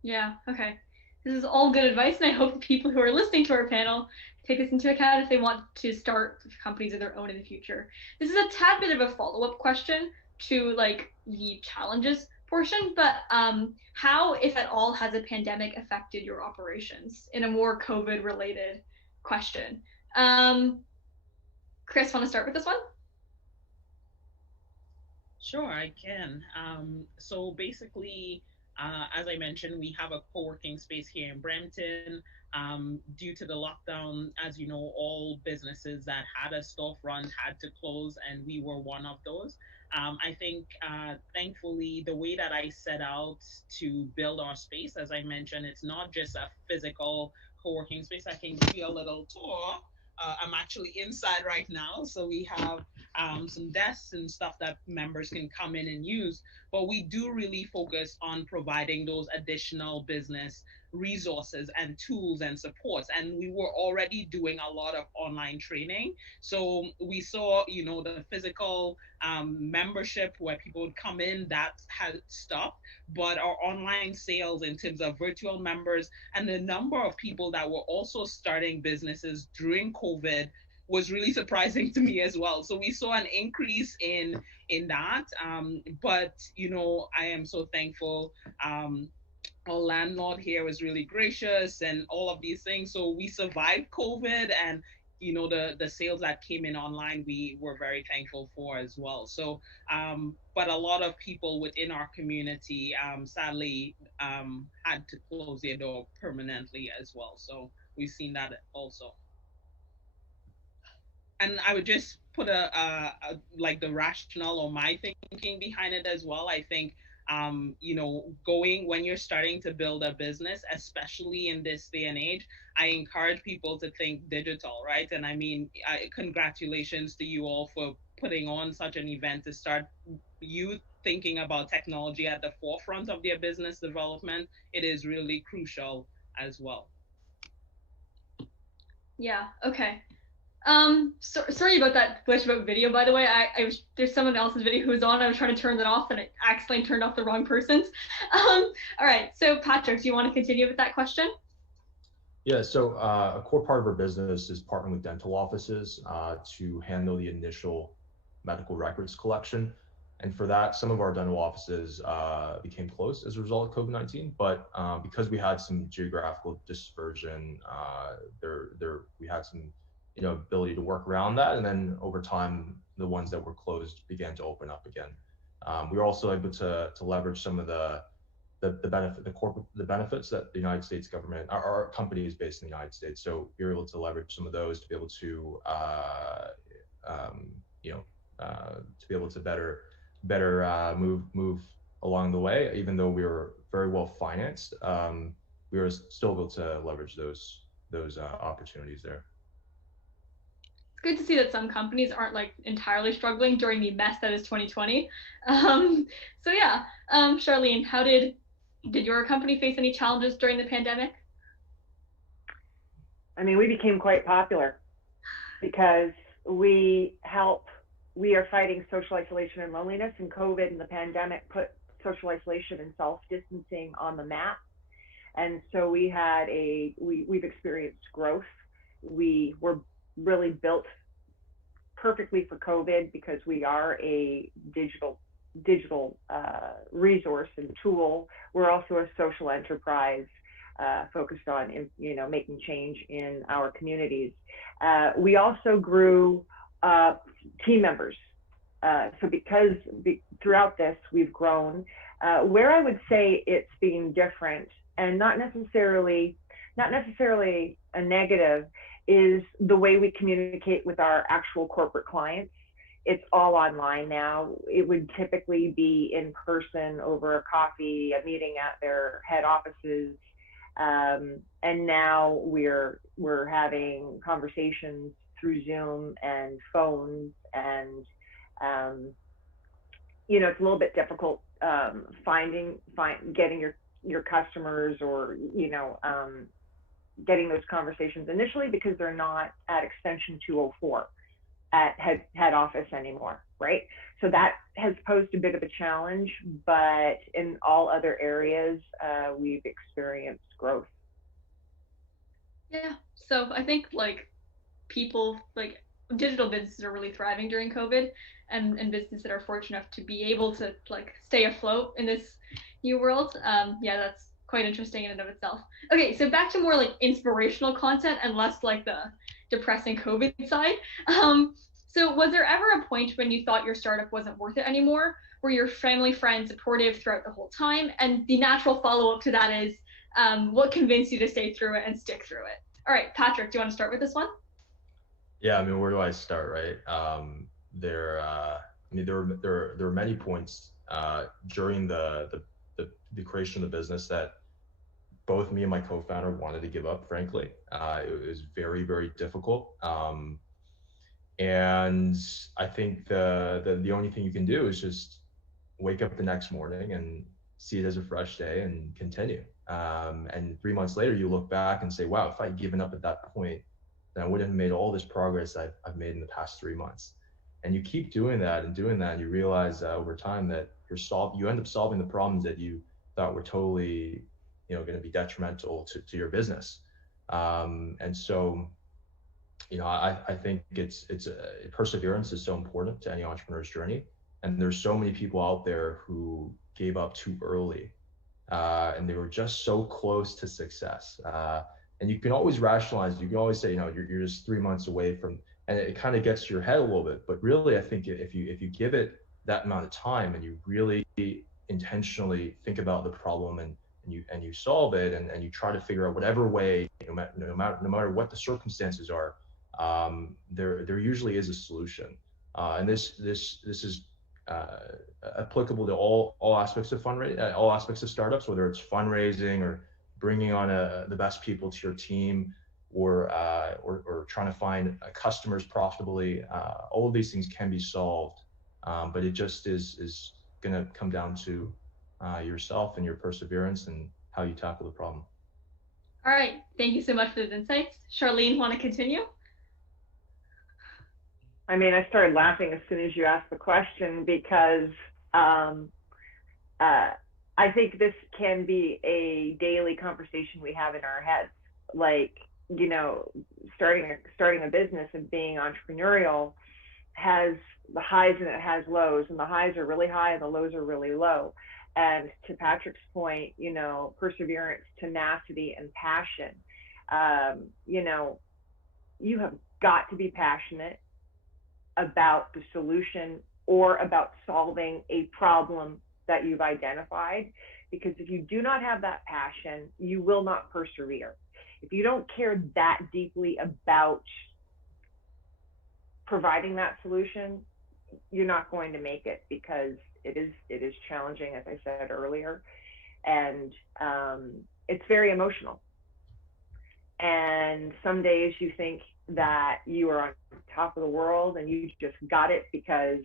Yeah, okay. This is all good advice, and I hope the people who are listening to our panel take this into account if they want to start companies of their own in the future. This is a tad bit of a follow-up question to the challenges portion, but how, if at all, has a pandemic affected your operations in a more COVID-related question? Chris, want to start with this one? Sure, I can. So basically, as I mentioned, we have a co-working space here in Brampton. Due to the lockdown, as you know, all businesses that had a storefront had to close, and we were one of those. I think, thankfully, the way that I set out to build our space, as I mentioned, it's not just a physical co-working space. I can give you a little tour I'm actually inside right now, so we have some desks and stuff that members can come in and use. But we do really focus on providing those additional business resources and tools and supports. And we were already doing a lot of online training. So we saw, the physical membership where people would come in, that had stopped. But our online sales in terms of virtual members and the number of people that were also starting businesses during COVID was really surprising to me as well. So we saw an increase in that. But I am so thankful. Our landlord here was really gracious and all of these things. So we survived COVID, and the sales that came in online, we were very thankful for as well. So but a lot of people within our community sadly had to close their door permanently as well. So we've seen that also. And I would just put like the rationale or my thinking behind it as well. I think going when you're starting to build a business, especially in this day and age, I encourage people to think digital, right? And I mean, congratulations to you all for putting on such an event to start you thinking about technology at the forefront of their business development. It is really crucial as well. Yeah. Okay. Sorry about that glitch about video, by the way. There's someone else's video who was on. I was trying to turn that off and it accidentally turned off the wrong person's. All right. So Patrick, do you want to continue with that question? Yeah, so a core part of our business is partnering with dental offices to handle the initial medical records collection. And for that, some of our dental offices became closed as a result of COVID-19. But because we had some geographical dispersion, we had some ability to work around that. And then over time, the ones that were closed began to open up again. We were also able to leverage some of the benefits that the United States government, our company is based in the United States, so we were able to leverage some of those to be able to, to be able to better move along the way. Even though we were very well financed, we were still able to leverage those opportunities there. It's good to see that some companies aren't like entirely struggling during the mess that is 2020. So yeah, Charlene, how did your company face any challenges during the pandemic? I mean, we became quite popular because we are fighting social isolation and loneliness, and COVID and the pandemic put social isolation and self-distancing on the map. And so we've experienced growth. We were really built perfectly for COVID because we are a digital resource and tool. We're also a social enterprise focused on making change in our communities. We also grew team members. So because throughout this we've grown, where I would say it's being different and not necessarily a negative is the way we communicate with our actual corporate clients. It's all online now. It would typically be in person over a coffee, a meeting at their head offices. And now we're having conversations through Zoom and phones, and it's a little bit difficult getting your customers or getting those conversations initially because they're not at extension 204 at head office anymore, right? So that has posed a bit of a challenge, but in all other areas, we've experienced growth. Yeah, so I think digital businesses are really thriving during COVID, and businesses that are fortunate enough to be able to stay afloat in this new world. Yeah, that's quite interesting in and of itself. Okay, so back to more inspirational content and less the depressing COVID side. So was there ever a point when you thought your startup wasn't worth it anymore? Were your family, friends supportive throughout the whole time? And the natural follow-up to that is, what convinced you to stay through it and stick through it? All right, Patrick, do you want to start with this one? Yeah, I mean, where do I start, right? There were many points during the creation of the business that both me and my co-founder wanted to give up, frankly. It was very, very difficult. And I think the only thing you can do is just wake up the next morning and see it as a fresh day and continue. And 3 months later, you look back and say, wow, if I'd given up at that point, then I wouldn't have made all this progress I've made in the past 3 months. And you keep doing that, and you realize over time that you end up solving the problems that you thought were totally, going to be detrimental to your business. And so, I think perseverance is so important to any entrepreneur's journey. And there's so many people out there who gave up too early, and they were just so close to success. And you can always rationalize. You can always say, you're just 3 months away from, and it kind of gets to your head a little bit. But really, I think if you give it that amount of time and you really intentionally think about the problem and you solve it and you try to figure out whatever way, no matter what the circumstances are, there usually is a solution. And this is applicable to all aspects of fundraising, all aspects of startups, whether it's fundraising or bringing on the best people to your team, or trying to find customers profitably. All of these things can be solved, but it just is going to come down to yourself and your perseverance and how you tackle the problem. All right, thank you so much for those insights. Charlene, want to continue? I mean, I started laughing as soon as you asked the question, because I think this can be a daily conversation we have in our heads. Like, starting a business and being entrepreneurial has the highs and it has lows, and the highs are really high and the lows are really low. And to Patrick's point, perseverance, tenacity, and passion. You have got to be passionate about the solution or about solving a problem that you've identified, because if you do not have that passion, you will not persevere. If you don't care that deeply about providing that solution, you're not going to make it, because it is challenging, as I said earlier, and it's very emotional. And some days you think that you are on top of the world and you just got it because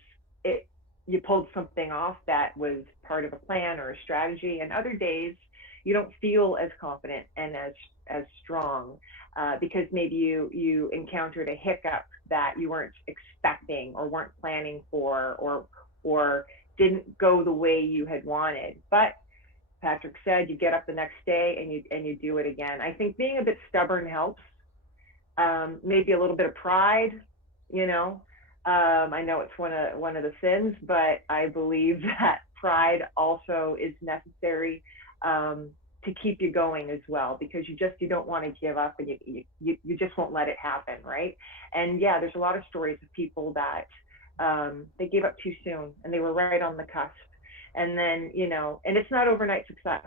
you pulled something off that was part of a plan or a strategy, and other days you don't feel as confident and as strong because maybe you encountered a hiccup that you weren't expecting or weren't planning for, or didn't go the way you had wanted. But Patrick said, you get up the next day and you do it again. I think being a bit stubborn helps. Maybe a little bit of pride, I know it's one of the sins, but I believe that pride also is necessary to keep you going as well, because you don't want to give up, and you just won't let it happen, right? And yeah, there's a lot of stories of people that they gave up too soon and they were right on the cusp, and then and it's not overnight success,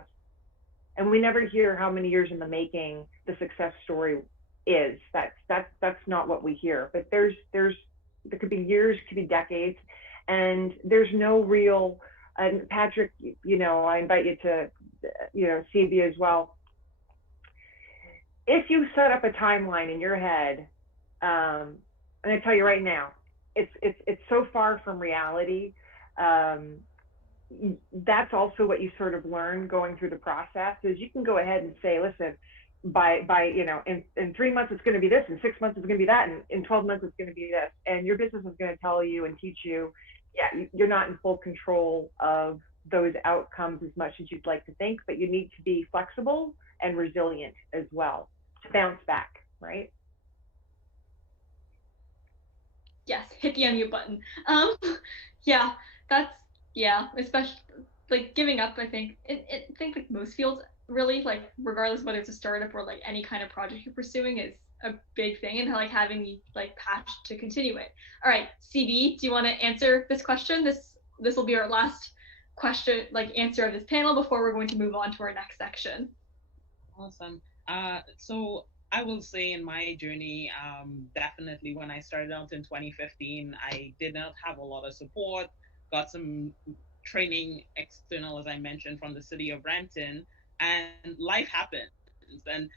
and we never hear how many years in the making the success story is. That's not what we hear. But there could be years, could be decades, and there's no real. And Patrick, I invite you to, CB as well. If you set up a timeline in your head, and I tell you right now, it's so far from reality. That's also what you sort of learn going through the process, is you can go ahead and say, listen, by in 3 months it's going to be this, in 6 months it's going to be that, and in 12 months it's going to be this, and your business is going to tell you and teach you, you're not in full control of those outcomes as much as you'd like to think, but you need to be flexible and resilient as well to bounce back, right? Yes, hit the unmute button. Especially like giving up. I think I think like most fields, really, like regardless whether it's a startup or like any kind of project you're pursuing, is a big thing, and like having the like passion to continue it. All right, CB, do you want to answer this question? This will be our last question, like answer of this panel, before we're going to move on to our next section. Awesome. So I will say in my journey, definitely when I started out in 2015, I did not have a lot of support, got some training external, as I mentioned, from the city of Brampton. and life happened. And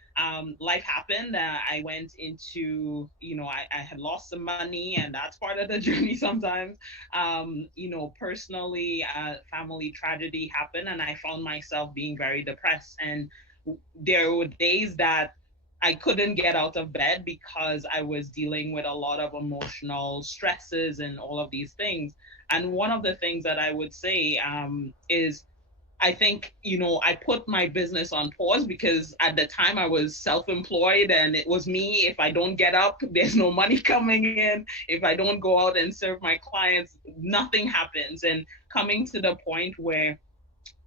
life happened. I went into, I had lost some money, and that's part of the journey sometimes. Personally, family tragedy happened, and I found myself being very depressed. And there were days that I couldn't get out of bed because I was dealing with a lot of emotional stresses and all of these things. And one of the things that I would say is, I think, I put my business on pause because at the time I was self-employed, and it was me. If I don't get up, there's no money coming in. If I don't go out and serve my clients, nothing happens. And coming to the point where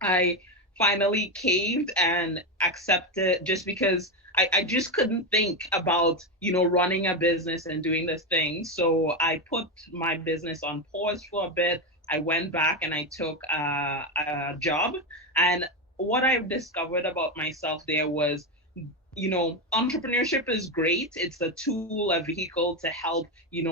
I finally caved and accepted, just because I just couldn't think about, running a business and doing this thing. So I put my business on pause for a bit. I went back and I took a job. And what I've discovered about myself there was, entrepreneurship is great. It's a tool, a vehicle to help,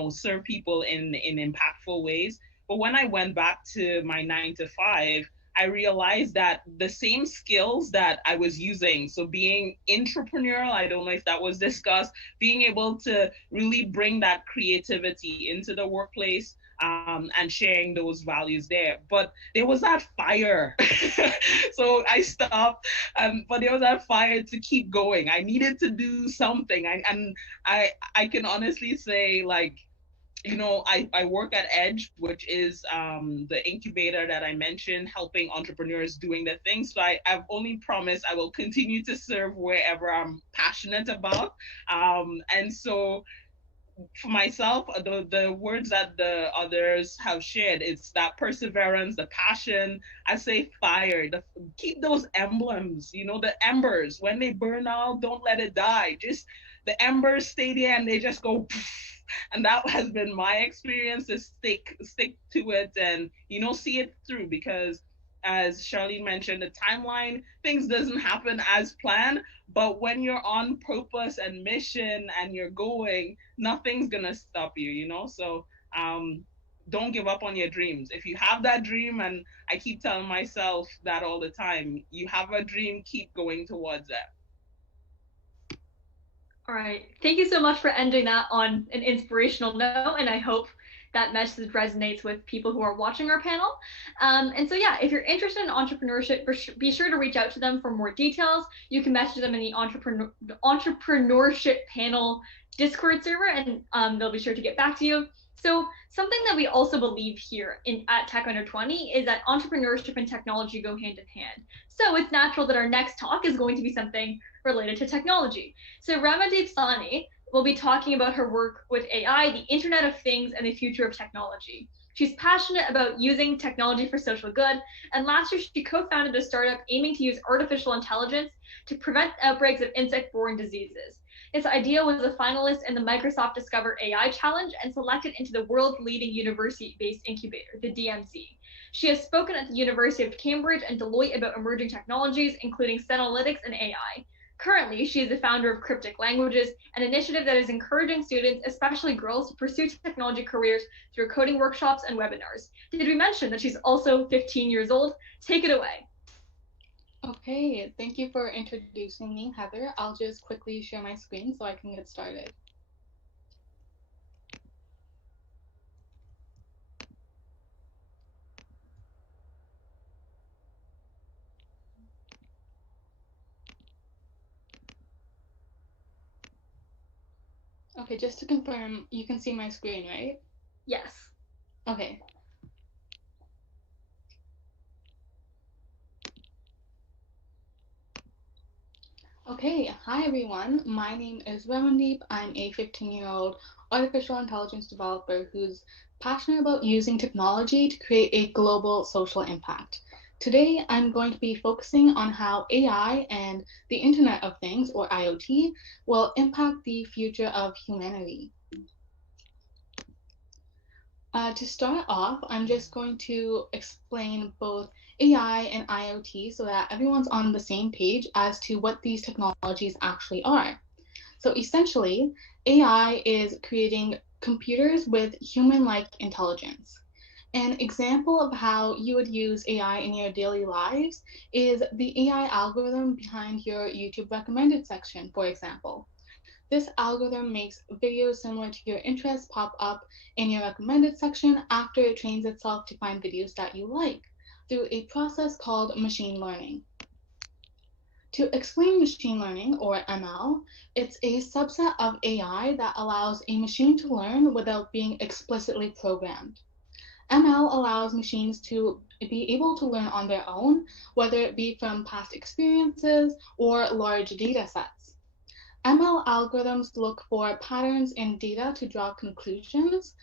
serve people in impactful ways. But when I went back to my 9 to 5, I realized that the same skills that I was using, so being entrepreneurial, I don't know if that was discussed, being able to really bring that creativity into the workplace, and sharing those values there. But there was that fire. So I stopped, but there was that fire to keep going. I needed to do something. I can honestly say, like, I work at Edge, which is the incubator that I mentioned, helping entrepreneurs doing the things. So I've only promised I will continue to serve wherever I'm passionate about. And so for myself, the words that the others have shared, it's that perseverance, the passion. I say fire. Keep those emblems, the embers. When they burn out, don't let it die. Just the embers stay there, and they just go. And that has been my experience, to stick to it, and see it through, because as Charlene mentioned, the timeline, things doesn't happen as planned, but when you're on purpose and mission and you're going, nothing's gonna stop you, So don't give up on your dreams. If you have that dream, and I keep telling myself that all the time, you have a dream, keep going towards it. All right. Thank you so much for ending that on an inspirational note, and I hope that message resonates with people who are watching our panel. And so, yeah, if you're interested in entrepreneurship, be sure to reach out to them for more details. You can message them in the Entrepreneurship Panel Discord server, and they'll be sure to get back to you. So something that we also believe here at Tech Under 20 is that entrepreneurship and technology go hand in hand. So it's natural that our next talk is going to be something related to technology. So Ramandeep Sawhney will be talking about her work with AI, the Internet of Things, and the future of technology. She's passionate about using technology for social good, and last year she co-founded a startup aiming to use artificial intelligence to prevent outbreaks of insect-borne diseases. This idea was a finalist in the Microsoft Discover AI Challenge and selected into the world's leading university-based incubator, the DMZ. She has spoken at the University of Cambridge and Deloitte about emerging technologies, including Senolytics and AI. Currently, she is the founder of Cryptic Languages, an initiative that is encouraging students, especially girls, to pursue technology careers through coding workshops and webinars. Did we mention that she's also 15 years old? Take it away. Okay, thank you for introducing me, Heather. I'll just quickly share my screen so I can get started. Okay, just to confirm, you can see my screen, right? Yes. Okay. Okay, hi everyone. My name is Ramandeep. I'm a 15-year-old artificial intelligence developer who's passionate about using technology to create a global social impact. Today, I'm going to be focusing on how AI and the Internet of Things, or IoT, will impact the future of humanity. To start off, I'm just going to explain both AI and IoT so that everyone's on the same page as to what these technologies actually are. So essentially, AI is creating computers with human-like intelligence. An example of how you would use AI in your daily lives is the AI algorithm behind your YouTube recommended section, for example. This algorithm makes videos similar to your interests pop up in your recommended section after it trains itself to find videos that you like through a process called machine learning. To explain machine learning, or ML, it's a subset of AI that allows a machine to learn without being explicitly programmed. ML allows machines to be able to learn on their own, whether it be from past experiences or large data sets. ML algorithms look for patterns in data to draw conclusions.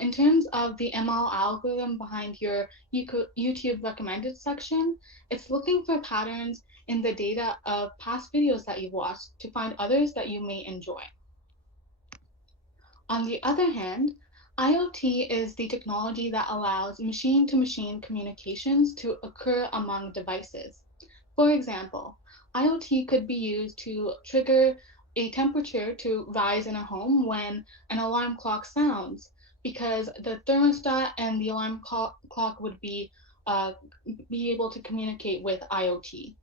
In terms of the ML algorithm behind your YouTube recommended section, it's looking for patterns in the data of past videos that you've watched to find others that you may enjoy. On the other hand, IoT is the technology that allows machine-to-machine communications to occur among devices. For example, IoT could be used to trigger a temperature to rise in a home when an alarm clock sounds, because the thermostat and the alarm clock would be able to communicate with IoT.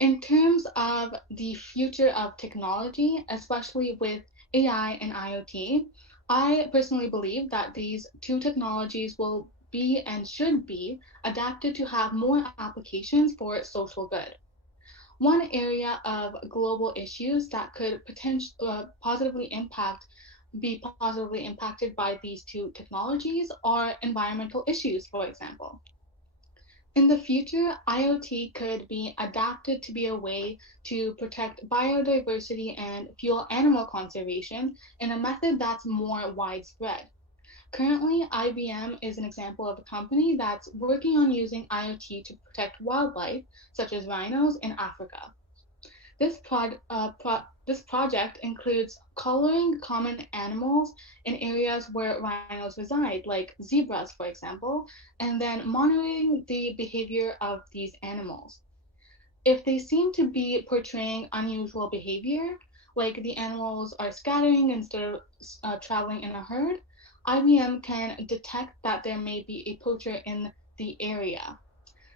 In terms of the future of technology, especially with AI and IoT, I personally believe that these two technologies will be and should be adapted to have more applications for social good. One area of global issues that could be positively impacted by these two technologies are environmental issues, for example. In the future, IoT could be adapted to be a way to protect biodiversity and fuel animal conservation in a method that's more widespread. Currently, IBM is an example of a company that's working on using IoT to protect wildlife, such as rhinos in Africa. This project includes coloring common animals in areas where rhinos reside, like zebras, for example, and then monitoring the behavior of these animals. If they seem to be portraying unusual behavior, like the animals are scattering instead of traveling in a herd, IBM can detect that there may be a poacher in the area.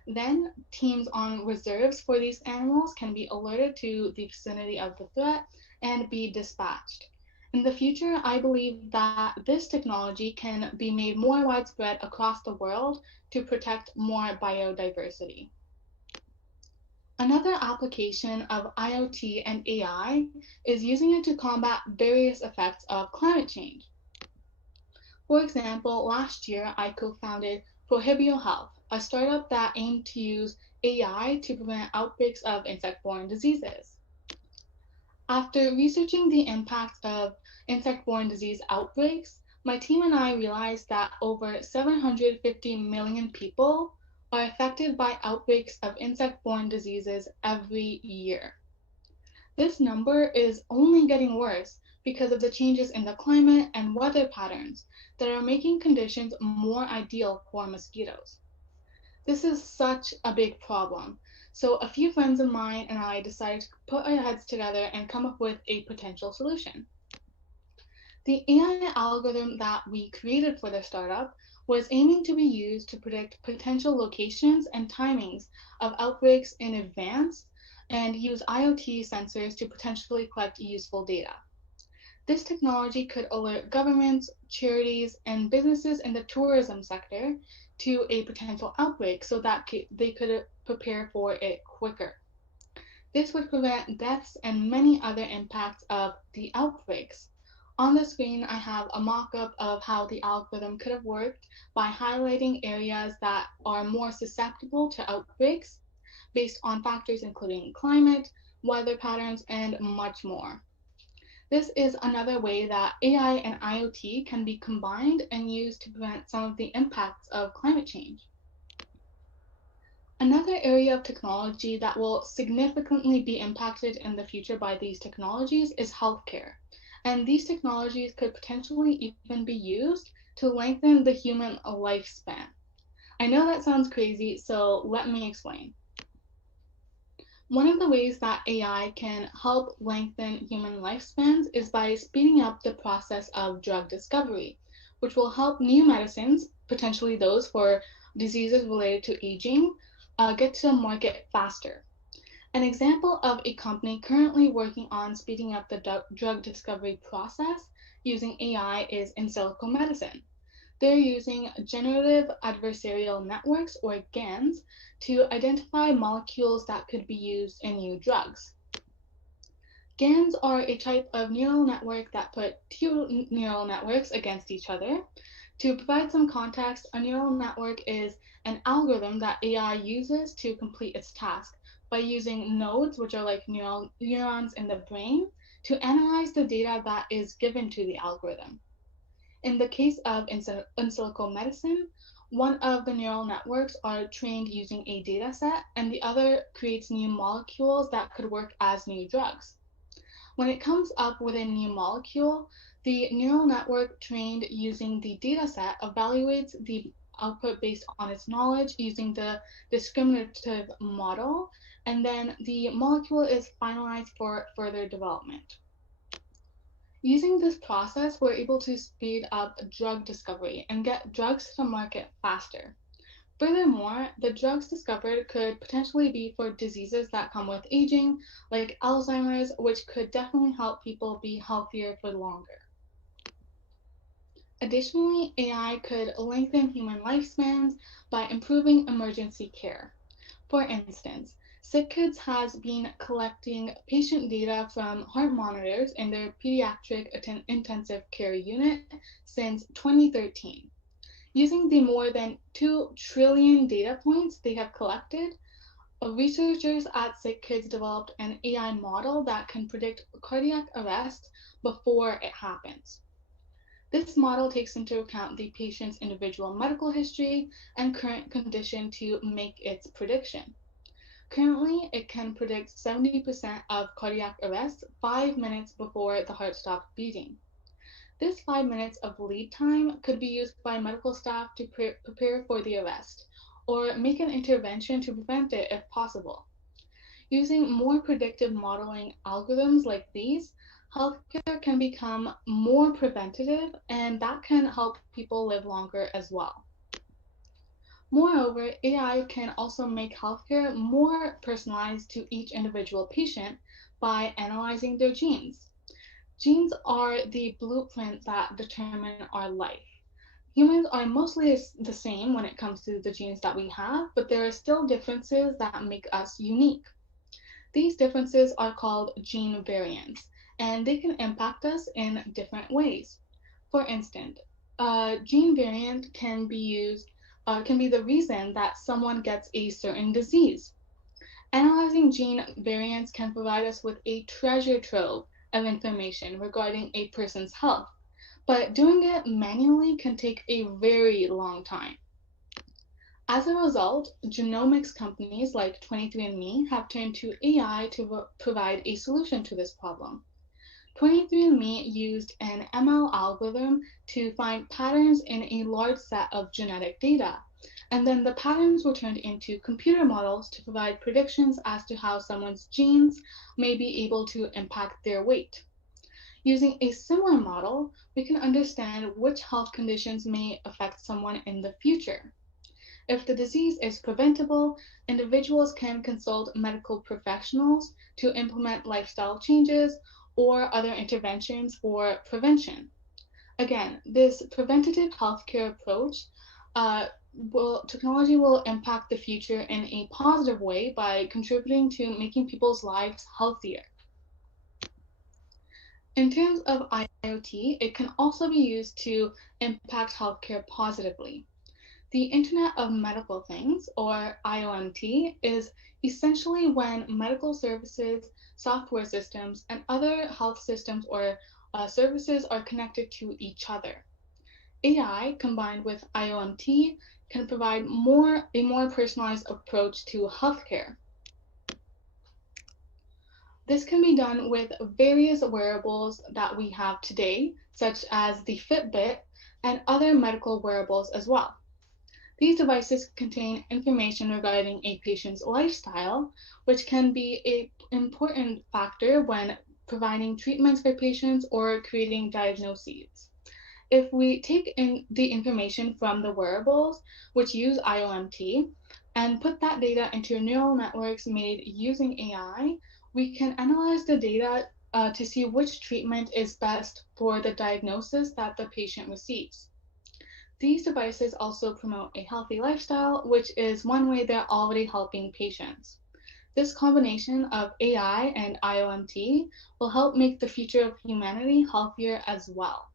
Then, teams on reserves for these animals can be alerted to the vicinity of the threat and be dispatched. In the future, I believe that this technology can be made more widespread across the world to protect more biodiversity. Another application of IoT and AI is using it to combat various effects of climate change. For example, last year I co-founded Prohibio Health, a startup that aimed to use AI to prevent outbreaks of insect-borne diseases. After researching the impact of insect-borne disease outbreaks, my team and I realized that over 750 million people are affected by outbreaks of insect-borne diseases every year. This number is only getting worse because of the changes in the climate and weather patterns that are making conditions more ideal for mosquitoes. This is such a big problem, so a few friends of mine and I decided to put our heads together and come up with a potential solution. The AI algorithm that we created for the startup was aiming to be used to predict potential locations and timings of outbreaks in advance and use IoT sensors to potentially collect useful data. This technology could alert governments, charities, and businesses in the tourism sector to a potential outbreak so that they could prepare for it quicker. This would prevent deaths and many other impacts of the outbreaks. On the screen, I have a mock-up of how the algorithm could have worked by highlighting areas that are more susceptible to outbreaks based on factors including climate, weather patterns, and much more. This is another way that AI and IoT can be combined and used to prevent some of the impacts of climate change. Another area of technology that will significantly be impacted in the future by these technologies is healthcare. And these technologies could potentially even be used to lengthen the human lifespan. I know that sounds crazy, so let me explain. One of the ways that AI can help lengthen human lifespans is by speeding up the process of drug discovery. which will help new medicines, potentially those for diseases related to aging, get to the market faster. An example of a company currently working on speeding up the drug discovery process using AI is in silico medicine. They're using generative adversarial networks, or GANs, to identify molecules that could be used in new drugs. GANs are a type of neural network that put two neural networks against each other. To provide some context, a neural network is an algorithm that AI uses to complete its task by using nodes, which are like neurons in the brain, to analyze the data that is given to the algorithm. In the case of in silico medicine, one of the neural networks are trained using a data set, and the other creates new molecules that could work as new drugs. When it comes up with a new molecule, the neural network trained using the data set evaluates the output based on its knowledge using the discriminative model, and then the molecule is finalized for further development. Using this process, we're able to speed up drug discovery and get drugs to the market faster. Furthermore, the drugs discovered could potentially be for diseases that come with aging, like Alzheimer's, which could definitely help people be healthier for longer. Additionally, AI could lengthen human lifespans by improving emergency care. For instance, SickKids has been collecting patient data from heart monitors in their pediatric intensive care unit since 2013. Using the more than 2 trillion data points they have collected, researchers at SickKids developed an AI model that can predict cardiac arrest before it happens. This model takes into account the patient's individual medical history and current condition to make its prediction. Currently, it can predict 70% of cardiac arrests 5 minutes before the heart stops beating. This 5 minutes of lead time could be used by medical staff to prepare for the arrest, or make an intervention to prevent it if possible. Using more predictive modeling algorithms like these, healthcare can become more preventative, and that can help people live longer as well. Moreover, AI can also make healthcare more personalized to each individual patient by analyzing their genes. Genes are the blueprint that determine our life. Humans are mostly the same when it comes to the genes that we have, but there are still differences that make us unique. These differences are called gene variants, and they can impact us in different ways. For instance, a gene variant can be the reason that someone gets a certain disease. Analyzing gene variants can provide us with a treasure trove of information regarding a person's health, but doing it manually can take a very long time. As a result, genomics companies like 23andMe have turned to AI to provide a solution to this problem. 23andMe used an ML algorithm to find patterns in a large set of genetic data, and then the patterns were turned into computer models to provide predictions as to how someone's genes may be able to impact their weight. Using a similar model, we can understand which health conditions may affect someone in the future. If the disease is preventable, individuals can consult medical professionals to implement lifestyle changes or other interventions for prevention. Again, this preventative healthcare approach, technology will impact the future in a positive way by contributing to making people's lives healthier. In terms of IoT, it can also be used to impact healthcare positively. The Internet of Medical Things, or IoMT, is essentially when medical services, software systems, and other health systems or services are connected to each other. AI combined with IoMT can provide a more personalized approach to healthcare. This can be done with various wearables that we have today, such as the Fitbit and other medical wearables as well. These devices contain information regarding a patient's lifestyle, which can be an important factor when providing treatments for patients or creating diagnoses. if we take in the information from the wearables, which use IoMT, and put that data into neural networks made using AI, we can analyze the data to see which treatment is best for the diagnosis that the patient receives. These devices also promote a healthy lifestyle, which is one way they're already helping patients. This combination of AI and IoMT will help make the future of humanity healthier as well.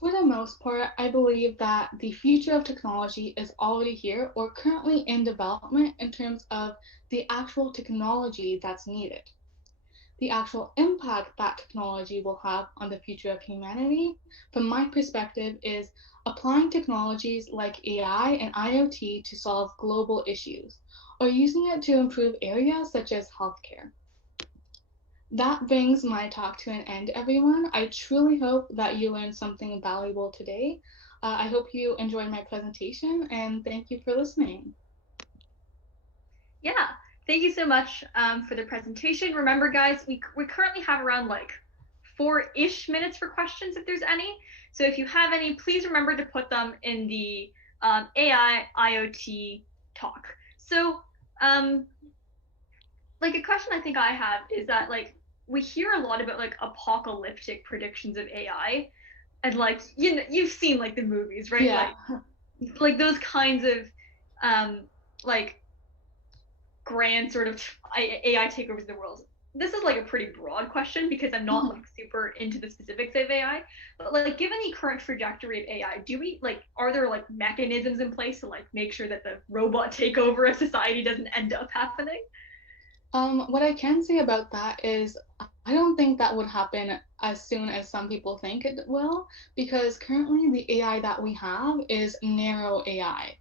For the most part, I believe that the future of technology is already here or currently in development in terms of the actual technology that's needed. The actual impact that technology will have on the future of humanity, from my perspective, is applying technologies like AI and IoT to solve global issues, or using it to improve areas such as healthcare. That brings my talk to an end, everyone. I truly hope that you learned something valuable today. I hope you enjoyed my presentation, and thank you for listening. Yeah, thank you so much for the presentation. Remember, guys, we currently have around like 4-ish minutes for questions if there's any. So if you have any, please remember to put them in the AI IoT talk. So like a question I think I have is that like we hear a lot about like apocalyptic predictions of AI, and like you've seen like the movies, right? Yeah. Like those kinds of like grand sort of AI takeovers of the world. This is like a pretty broad question because I'm not like super into the specifics of AI, but like given the current trajectory of AI, do we like are there like mechanisms in place to like make sure that the robot takeover of society doesn't end up happening? What I can say about that is I don't think that would happen as soon as some people think it will, because currently the AI that we have is narrow AI.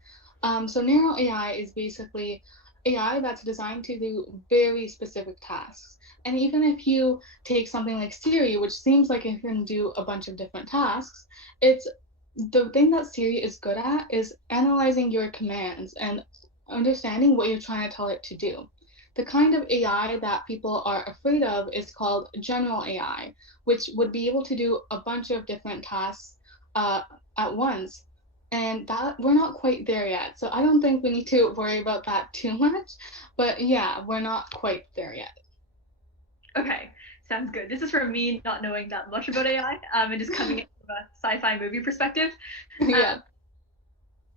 So narrow AI is basically AI that's designed to do very specific tasks. And even if you take something like Siri, which seems like it can do a bunch of different tasks, it's the thing that Siri is good at is analyzing your commands and understanding what you're trying to tell it to do. The kind of AI that people are afraid of is called general AI, which would be able to do a bunch of different tasks at once. And that we're not quite there yet. So I don't think we need to worry about that too much. But yeah, we're not quite there yet. Okay, sounds good. This is from me not knowing that much about AI and just coming in from a sci-fi movie perspective. Yeah.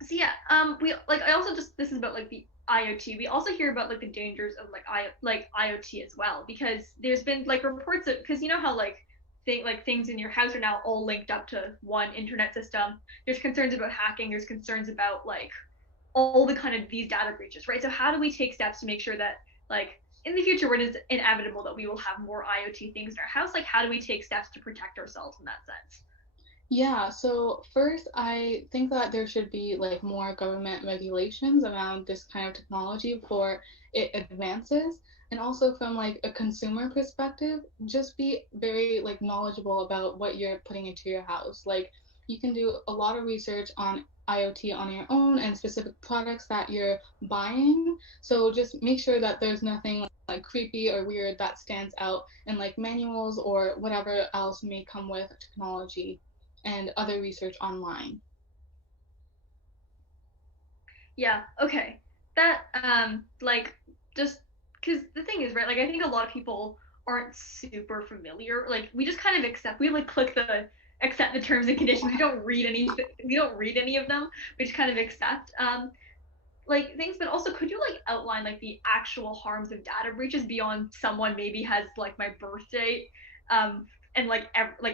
So yeah, we like I also just this is about like the IoT. We also hear about like the dangers of like IoT as well, because there's been like reports of because you know how like things in your house are now all linked up to one internet system. There's concerns about hacking. There's concerns about like all the kind of these data breaches, right? So how do we take steps to make sure that like in the future when it's inevitable that we will have more IoT things in our house, like how do we take steps to protect ourselves in that sense? Yeah, so first, I think that there should be like more government regulations around this kind of technology before it advances. And also from like a consumer perspective, just be very like knowledgeable about what you're putting into your house. Like you can do a lot of research on IoT on your own and specific products that you're buying. So just make sure that there's nothing like creepy or weird that stands out in like manuals or whatever else may come with technology and other research online. Yeah, okay. That like just because the thing is, right, like I think a lot of people aren't super familiar. Like we just kind of accept we like click the accept the terms and conditions. We don't read any of them. We just kind of accept like things, but also could you like outline like the actual harms of data breaches beyond someone maybe has like my birth date and like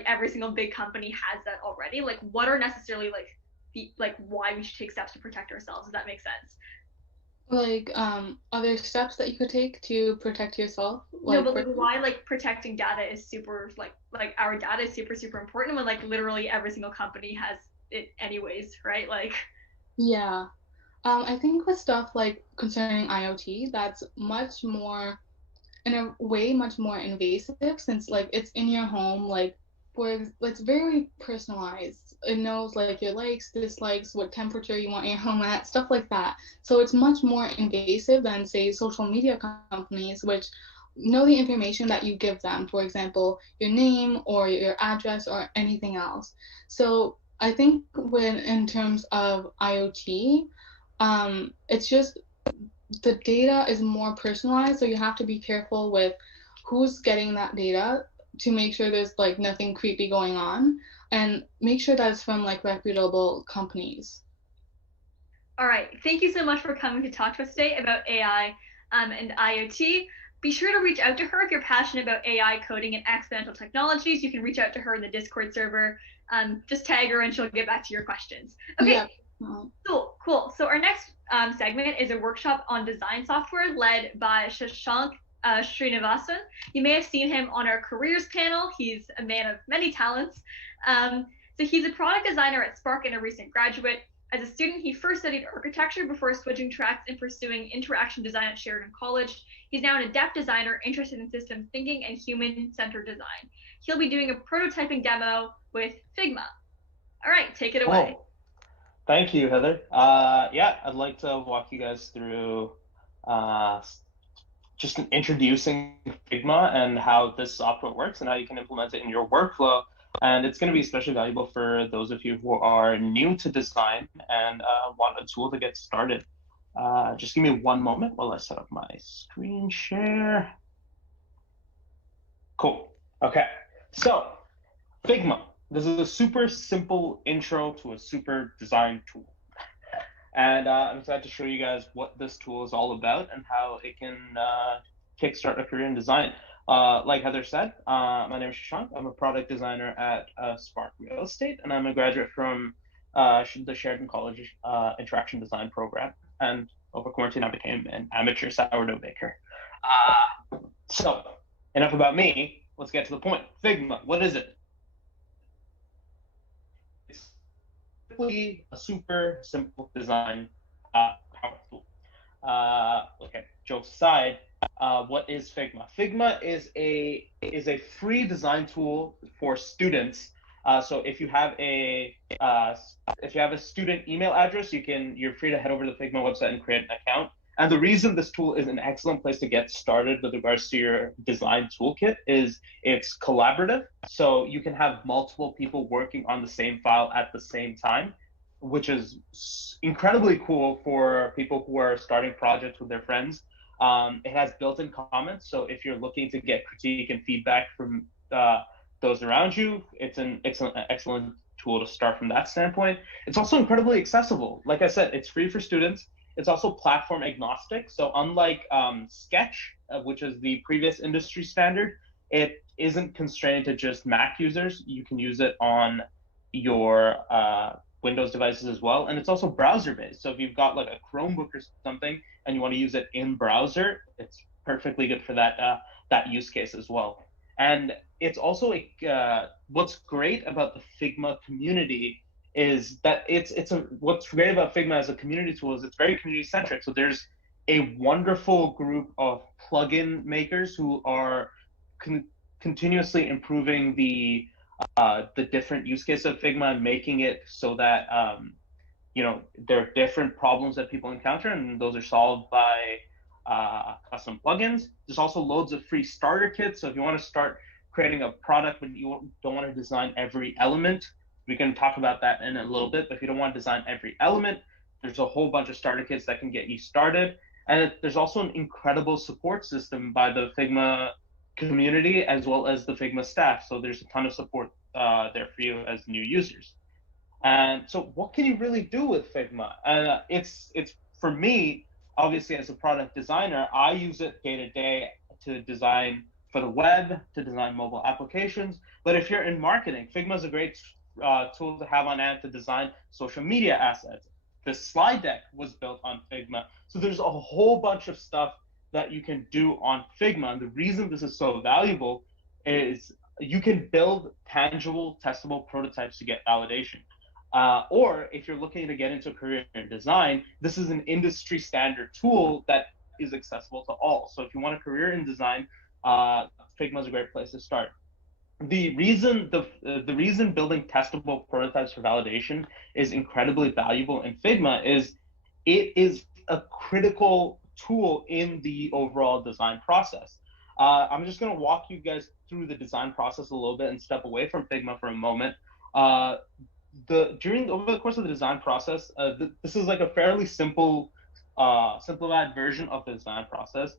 every single big company has that already, like what are necessarily like the like why we should take steps to protect ourselves? Does that make sense? Like other steps that you could take to protect yourself, No, like but like why like protecting data is super like our data is super important when like literally every single company has it anyways, right? Like yeah. I think with stuff like concerning IoT, that's much more in a way much more invasive since like it's in your home, like where it's very personalized. It knows like your likes, dislikes, what temperature you want your home at, stuff like that. So it's much more invasive than say social media companies, which know the information that you give them, for example, your name or your address or anything else. So I think in terms of IoT, it's just the data is more personalized, so you have to be careful with who's getting that data to make sure there's like nothing creepy going on, and make sure that it's from like reputable companies. All right, thank you so much for coming to talk to us today about AI and IoT. Be sure to reach out to her if you're passionate about AI, coding, and exponential technologies. You can reach out to her in the Discord server. Just tag her and she'll get back to your questions. Okay, Yeah. Cool. So our next segment is a workshop on design software led by Shashank Srinivasan. You may have seen him on our careers panel. He's a man of many talents. So he's a product designer at Spark and a recent graduate. As a student, he first studied architecture before switching tracks and pursuing interaction design at Sheridan College. He's now an adept designer interested in systems thinking and human-centered design. He'll be doing a prototyping demo with Figma. All right, take it away. Cool. Thank you, Heather. Yeah, I'd like to walk you guys through just introducing Figma and how this software works and how you can implement it in your workflow. And it's going to be especially valuable for those of you who are new to design and want a tool to get started. Just give me one moment while I set up my screen share. Cool. Okay. So Figma. This is a super simple intro to a super design tool. And I'm excited to show you guys what this tool is all about and how it can kickstart a career in design. Like Heather said, my name is Shashank. I'm a product designer at Spark Real Estate, and I'm a graduate from the Sheridan College Interaction Design program. And over quarantine, I became an amateur sourdough baker. So enough about me. Let's get to the point. Figma, what is it? It's simply a super simple design power tool. Okay, jokes aside. What is Figma? Figma is a free design tool for students. So if you have a student email address, you're free to head over to the Figma website and create an account. And the reason this tool is an excellent place to get started with regards to your design toolkit is it's collaborative. So you can have multiple people working on the same file at the same time, which is incredibly cool for people who are starting projects with their friends. It has built-in comments, so if you're looking to get critique and feedback from those around you, it's an excellent tool to start from that standpoint. It's also incredibly accessible. Like I said, it's free for students. It's also platform agnostic. So unlike Sketch, which is the previous industry standard, it isn't constrained to just Mac users. You can use it on your Windows devices as well. And it's also browser-based. So if you've got like a Chromebook or something and you want to use it in browser, it's perfectly good for that use case as well. And it's also what's great about the Figma community is that what's great about Figma as a community tool is it's very community centric. So there's a wonderful group of plugin makers who are continuously improving the different use cases of Figma and making it so that there are different problems that people encounter, and those are solved by custom plugins. There's also loads of free starter kits. So if you want to start creating a product but you don't want to design every element, we can talk about that in a little bit. But if you don't want to design every element, there's a whole bunch of starter kits that can get you started. And there's also an incredible support system by the Figma community as well as the Figma staff. So there's a ton of support there for you as new users. And so what can you really do with Figma? It's for me, obviously as a product designer, I use it day to day to design for the web, to design mobile applications. But if you're in marketing, Figma is a great tool to have on hand to design social media assets. The slide deck was built on Figma. So there's a whole bunch of stuff that you can do on Figma. And the reason this is so valuable is you can build tangible, testable prototypes to get validation. Or if you're looking to get into a career in design, this is an industry standard tool that is accessible to all. So if you want a career in design, Figma is a great place to start. The reason building testable prototypes for validation is incredibly valuable in Figma is it is a critical tool in the overall design process. I'm just going to walk you guys through the design process a little bit and step away from Figma for a moment. Over the course of the design process, this is like a fairly simplified version of the design process.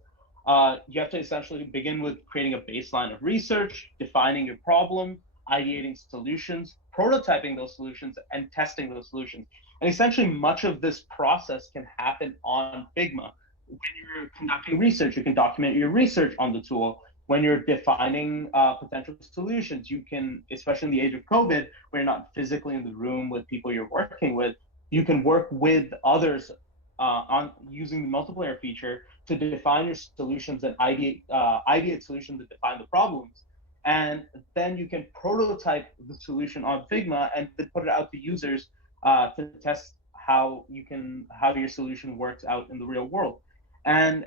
You have to essentially begin with creating a baseline of research, defining your problem, ideating solutions, prototyping those solutions, and testing those solutions. And essentially, much of this process can happen on Figma. When you're conducting research, you can document your research on the tool. When you're defining potential solutions, you can, especially in the age of COVID, where you're not physically in the room with people you're working with, you can work with others on using the multiplayer feature to define your solutions and ideate solutions that define the problems. And then you can prototype the solution on Figma and then put it out to users to test how your solution works out in the real world. And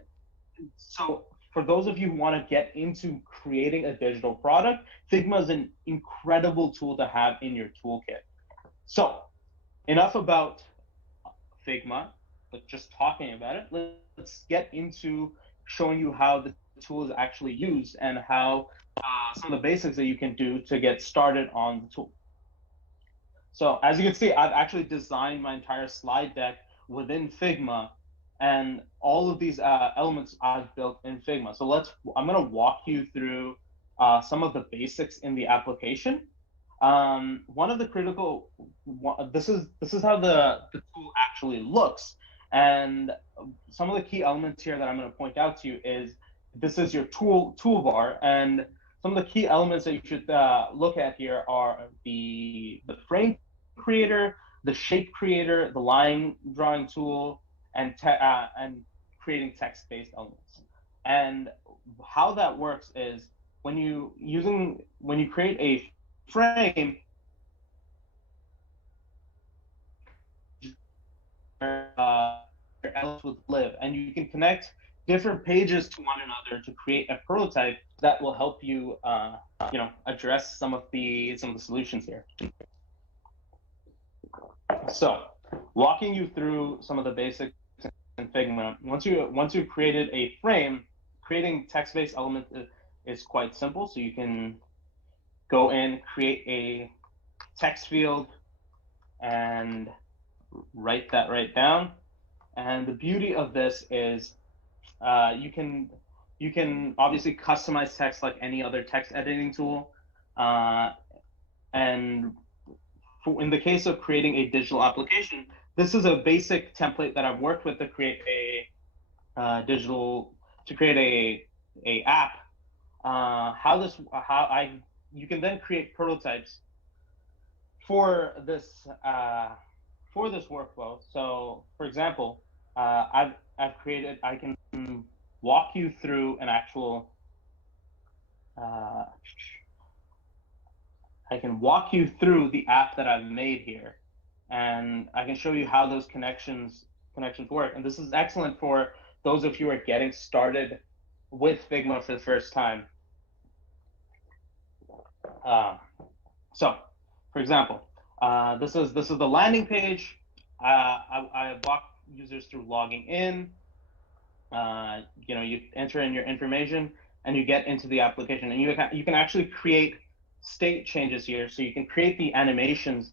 so for those of you who want to get into creating a digital product, Figma is an incredible tool to have in your toolkit. So enough about Figma, but just talking about it, let's get into showing you how the tool is actually used and how some of the basics that you can do to get started on the tool. So as you can see, I've actually designed my entire slide deck within Figma, and all of these elements I've built in Figma. So I'm going to walk you through some of the basics in the application. One of the critical, this is how the tool actually looks. And some of the key elements here that I'm going to point out to you is this is your toolbar, and some of the key elements that you should look at here are the frame creator, the shape creator, the line drawing tool, and creating text-based elements. And how that works is when you create a frame, your elements would live, and you can connect different pages to one another to create a prototype that will help you, address some of the solutions here. So, walking you through some of the basics in Figma. Once you've created a frame, creating text-based elements is quite simple. So you can go in, create a text field, and write that right down. And the beauty of this is you can obviously customize text like any other text editing tool. And in the case of creating a digital application, this is a basic template that I've worked with to create a app. You can then create prototypes for this workflow. So, for example, I can walk you through an actual. I can walk you through the app that I've made here, and I can show you how those connections work. And this is excellent for those of you who are getting started with Figma for the first time. So, for example, this is the landing page. I walk users through logging in. You enter in your information, and you get into the application, and you can actually create state changes here. So you can create the animations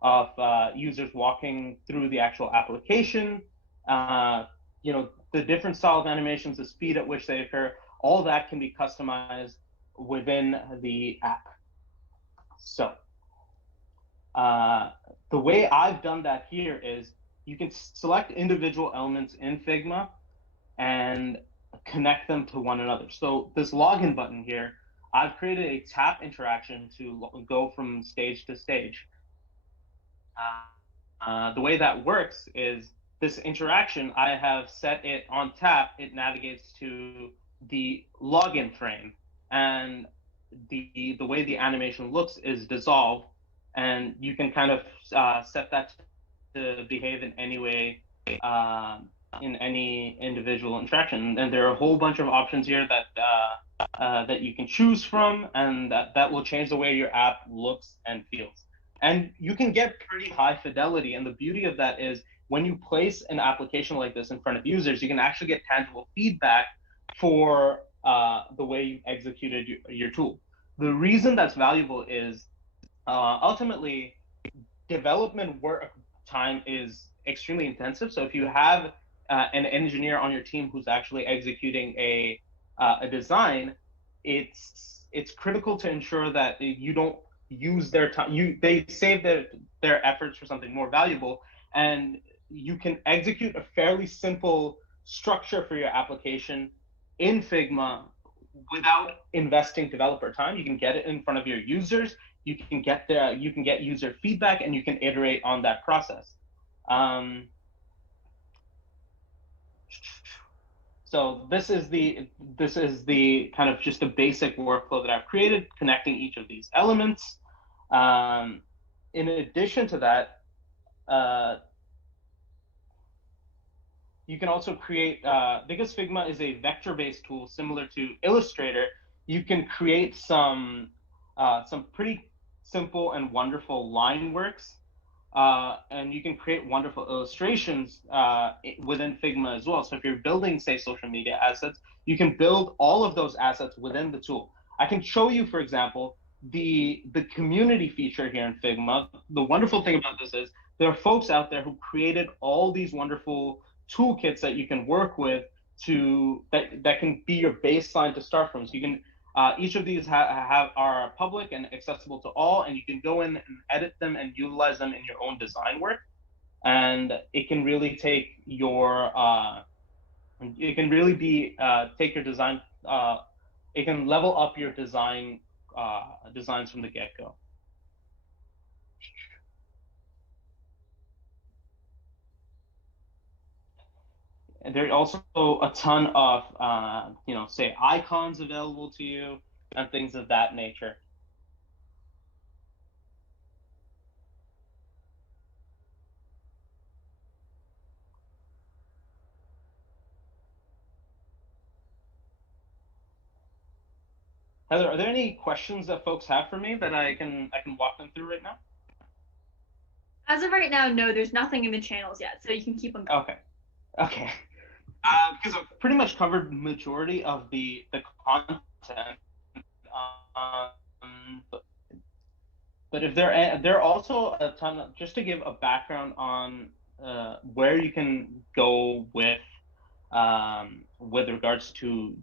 of users walking through the actual application. The different style of animations, the speed at which they occur, all that can be customized within the app. So the way I've done that here is you can select individual elements in Figma and connect them to one another. So this login button here, I've created a tap interaction to go from stage to stage. The way that works is this interaction, I have set it on tap, it navigates to the login frame, and the way the animation looks is dissolve, and you can kind of set that to behave in any way in any individual interaction. And there are a whole bunch of options here that you can choose from, and that will change the way your app looks and feels. And you can get pretty high fidelity, and the beauty of that is when you place an application like this in front of users, you can actually get tangible feedback for the way you executed your tool. The reason that's valuable is ultimately development work time is extremely intensive. So if you have an engineer on your team who's actually executing a design, it's critical to ensure that you don't use their time. They save their efforts for something more valuable, and you can execute a fairly simple structure for your application in Figma without investing developer time. You can get it in front of your users, you can get user feedback, and you can iterate on that process. So this is the kind of just a basic workflow that I've created, connecting each of these elements. In addition to that, you can also create, because Figma is a vector-based tool similar to Illustrator, you can create some pretty simple and wonderful line works, and you can create wonderful illustrations within Figma as well. So if you're building, say, social media assets, you can build all of those assets within the tool. I can show you, for example, the community feature here in Figma. The wonderful thing about this is there are folks out there who created all these wonderful toolkits that you can work with that can be your baseline to start from. So you can each of these are public and accessible to all, and you can go in and edit them and utilize them in your own design work. And it can really take your take your design. It can level up your designs from the get-go. And there's also a ton of, say, icons available to you and things of that nature. Heather, are there any questions that folks have for me that I can walk them through right now? As of right now, no, there's nothing in the channels yet, so you can keep them going. Okay. Because I've pretty much covered majority of the content. But if there are also a ton of, just to give a background on where you can go with regards to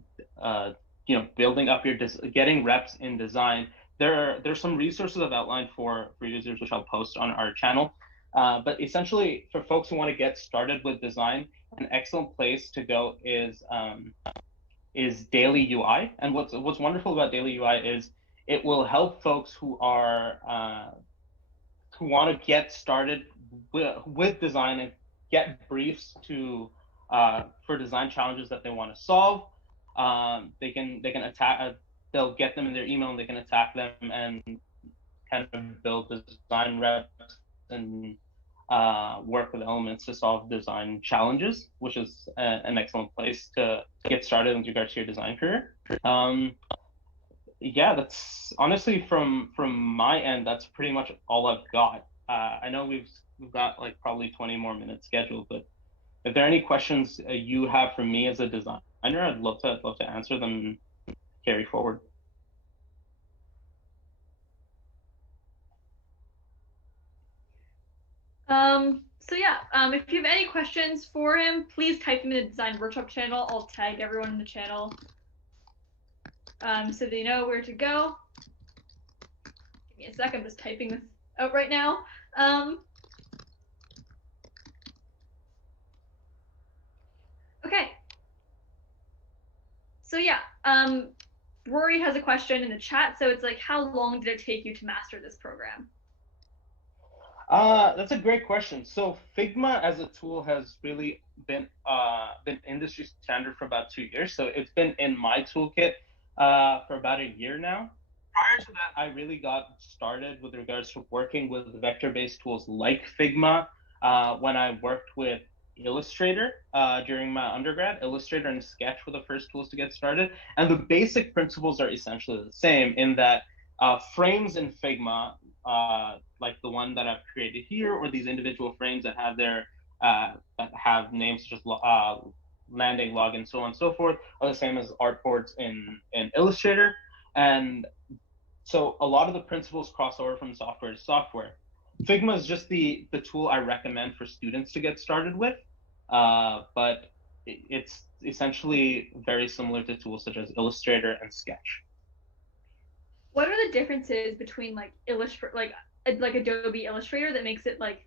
building up getting reps in design. There's some resources I've outlined for users, which I'll post on our channel. But essentially, for folks who want to get started with design, an excellent place to go is Daily UI. And what's wonderful about Daily UI is it will help folks who want to get started with design and get briefs for design challenges that they want to solve. They can attack. They'll get them in their email, and they can attack them and kind of build design reps and work with elements to solve design challenges, which is an excellent place to get started with regards to your design career. Yeah, that's honestly from my end, that's pretty much all I've got. I know we've got like probably 20 more minutes scheduled, but if there are any questions you have for me as a designer, I'd love to answer them and carry forward. So yeah, if you have any questions for him, please type them in the design workshop channel. I'll tag everyone in the channel so they know where to go. Give me a sec, I'm just typing this out right now. Okay. So yeah, Rory has a question in the chat. So it's like, how long did it take you to master this program? That's a great question. So Figma as a tool has really been industry standard for about 2 years. So it's been in my toolkit for about a year now. Prior to that, I really got started with regards to working with vector-based tools like Figma when I worked with Illustrator during my undergrad. Illustrator and Sketch were the first tools to get started. And the basic principles are essentially the same in that frames in Figma, like the one that I've created here, or these individual frames that have their that have names such as landing, login, so on and so forth, are the same as artboards in Illustrator. And so a lot of the principles cross over from software to software. Figma is just the tool I recommend for students to get started with, but it's essentially very similar to tools such as Illustrator and Sketch. What are the differences between like Adobe Illustrator that makes it like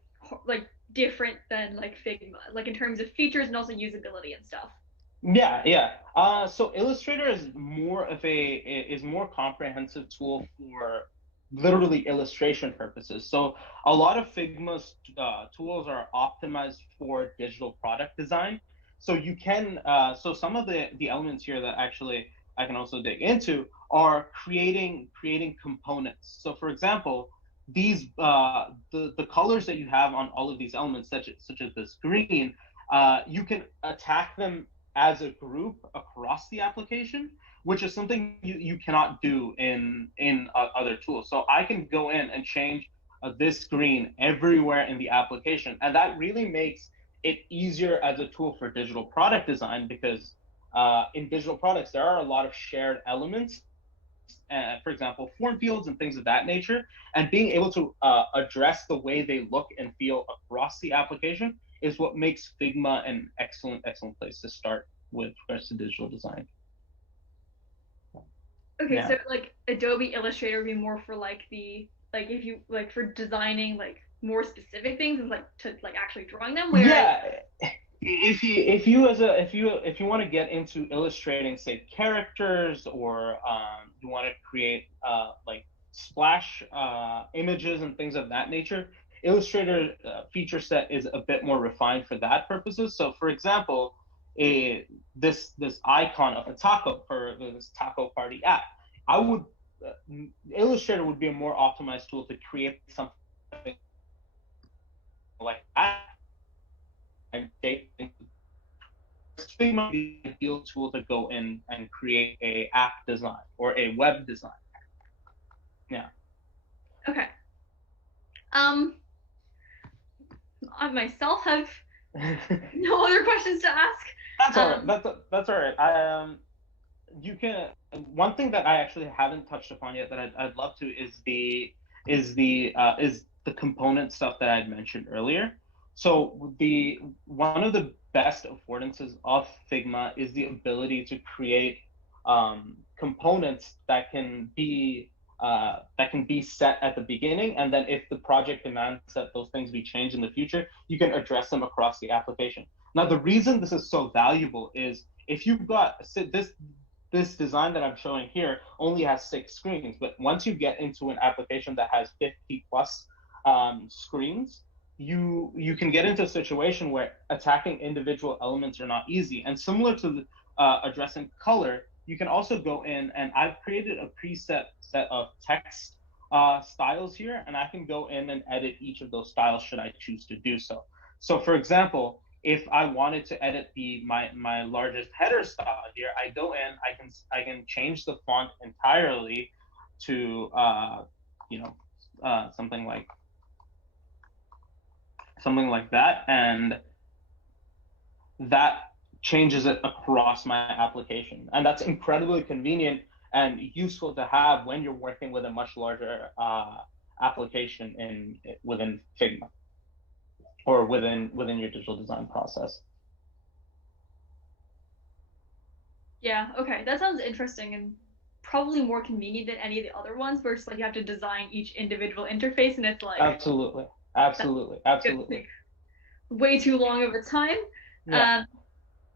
different than like Figma, like in terms of features and also usability and stuff? Yeah. So Illustrator is more comprehensive tool for literally illustration purposes. So a lot of Figma's tools are optimized for digital product design. So you can so some of the elements here that actually I can also dig into are creating components. So for example, these the colors that you have on all of these elements, such as this green, you can attack them as a group across the application, which is something you cannot do in other tools. So I can go in and change this green everywhere in the application, and that really makes it easier as a tool for digital product design, because in digital products there are a lot of shared elements, for example, form fields and things of that nature, and being able to address the way they look and feel across the application is what makes Figma an excellent place to start with regards to digital design. Okay, Yeah. so like Adobe Illustrator would be more for like if you like for designing like more specific things and like to like actually drawing them. Whereas Yeah, if you want to get into illustrating, say, characters, or you want to create like splash images and things of that nature, Illustrator feature set is a bit more refined for that purposes. So for example, this icon of a taco for this taco party app, I would Illustrator would be a more optimized tool to create something like that. And Figma is the ideal tool to go in and create a app design or a web design. Yeah. Okay. I myself have no other questions to ask. That's all right. That's all right. You can. One thing that I actually haven't touched upon yet that I'd love to is the component stuff that I'd mentioned earlier. So one of the best affordances of Figma is the ability to create components that can be set at the beginning, and then if the project demands that those things be changed in the future, you can address them across the application. Now, the reason this is so valuable is if you've got this design that I'm showing here only has 6 screens, but once you get into an application that has 50 plus screens, you can get into a situation where attacking individual elements are not easy. And similar to addressing color, you can also go in, and I've created a preset set of text styles here, and I can go in and edit each of those styles should I choose to do so. So for example, if I wanted to edit my largest header style here, I go in, I can change the font entirely to something like that, and that changes it across my application. And that's incredibly convenient and useful to have when you're working with a much larger application within Figma or within your digital design process. Yeah, okay, that sounds interesting and probably more convenient than any of the other ones where it's like you have to design each individual interface, and it's like absolutely way too long of a time.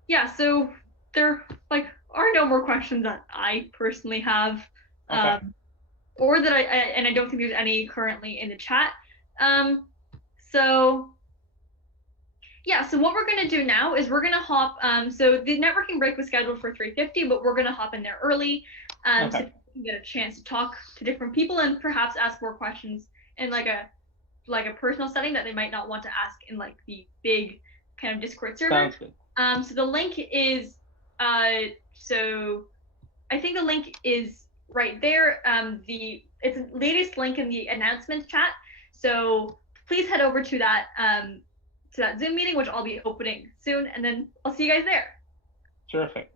Yeah. So there like are no more questions that I personally have, okay. or that I don't think there's any currently in the chat. So yeah, so what we're going to do now is we're going to hop, so the networking break was scheduled for 3:50, but we're going to hop in there early so you can get a chance to talk to different people and perhaps ask more questions in like a personal setting that they might not want to ask in like the big kind of Discord server. Sounds good. So the link is, so I think the link is right there. It's the latest link in the announcements chat. So please head over to that Zoom meeting, which I'll be opening soon, and then I'll see you guys there. Terrific.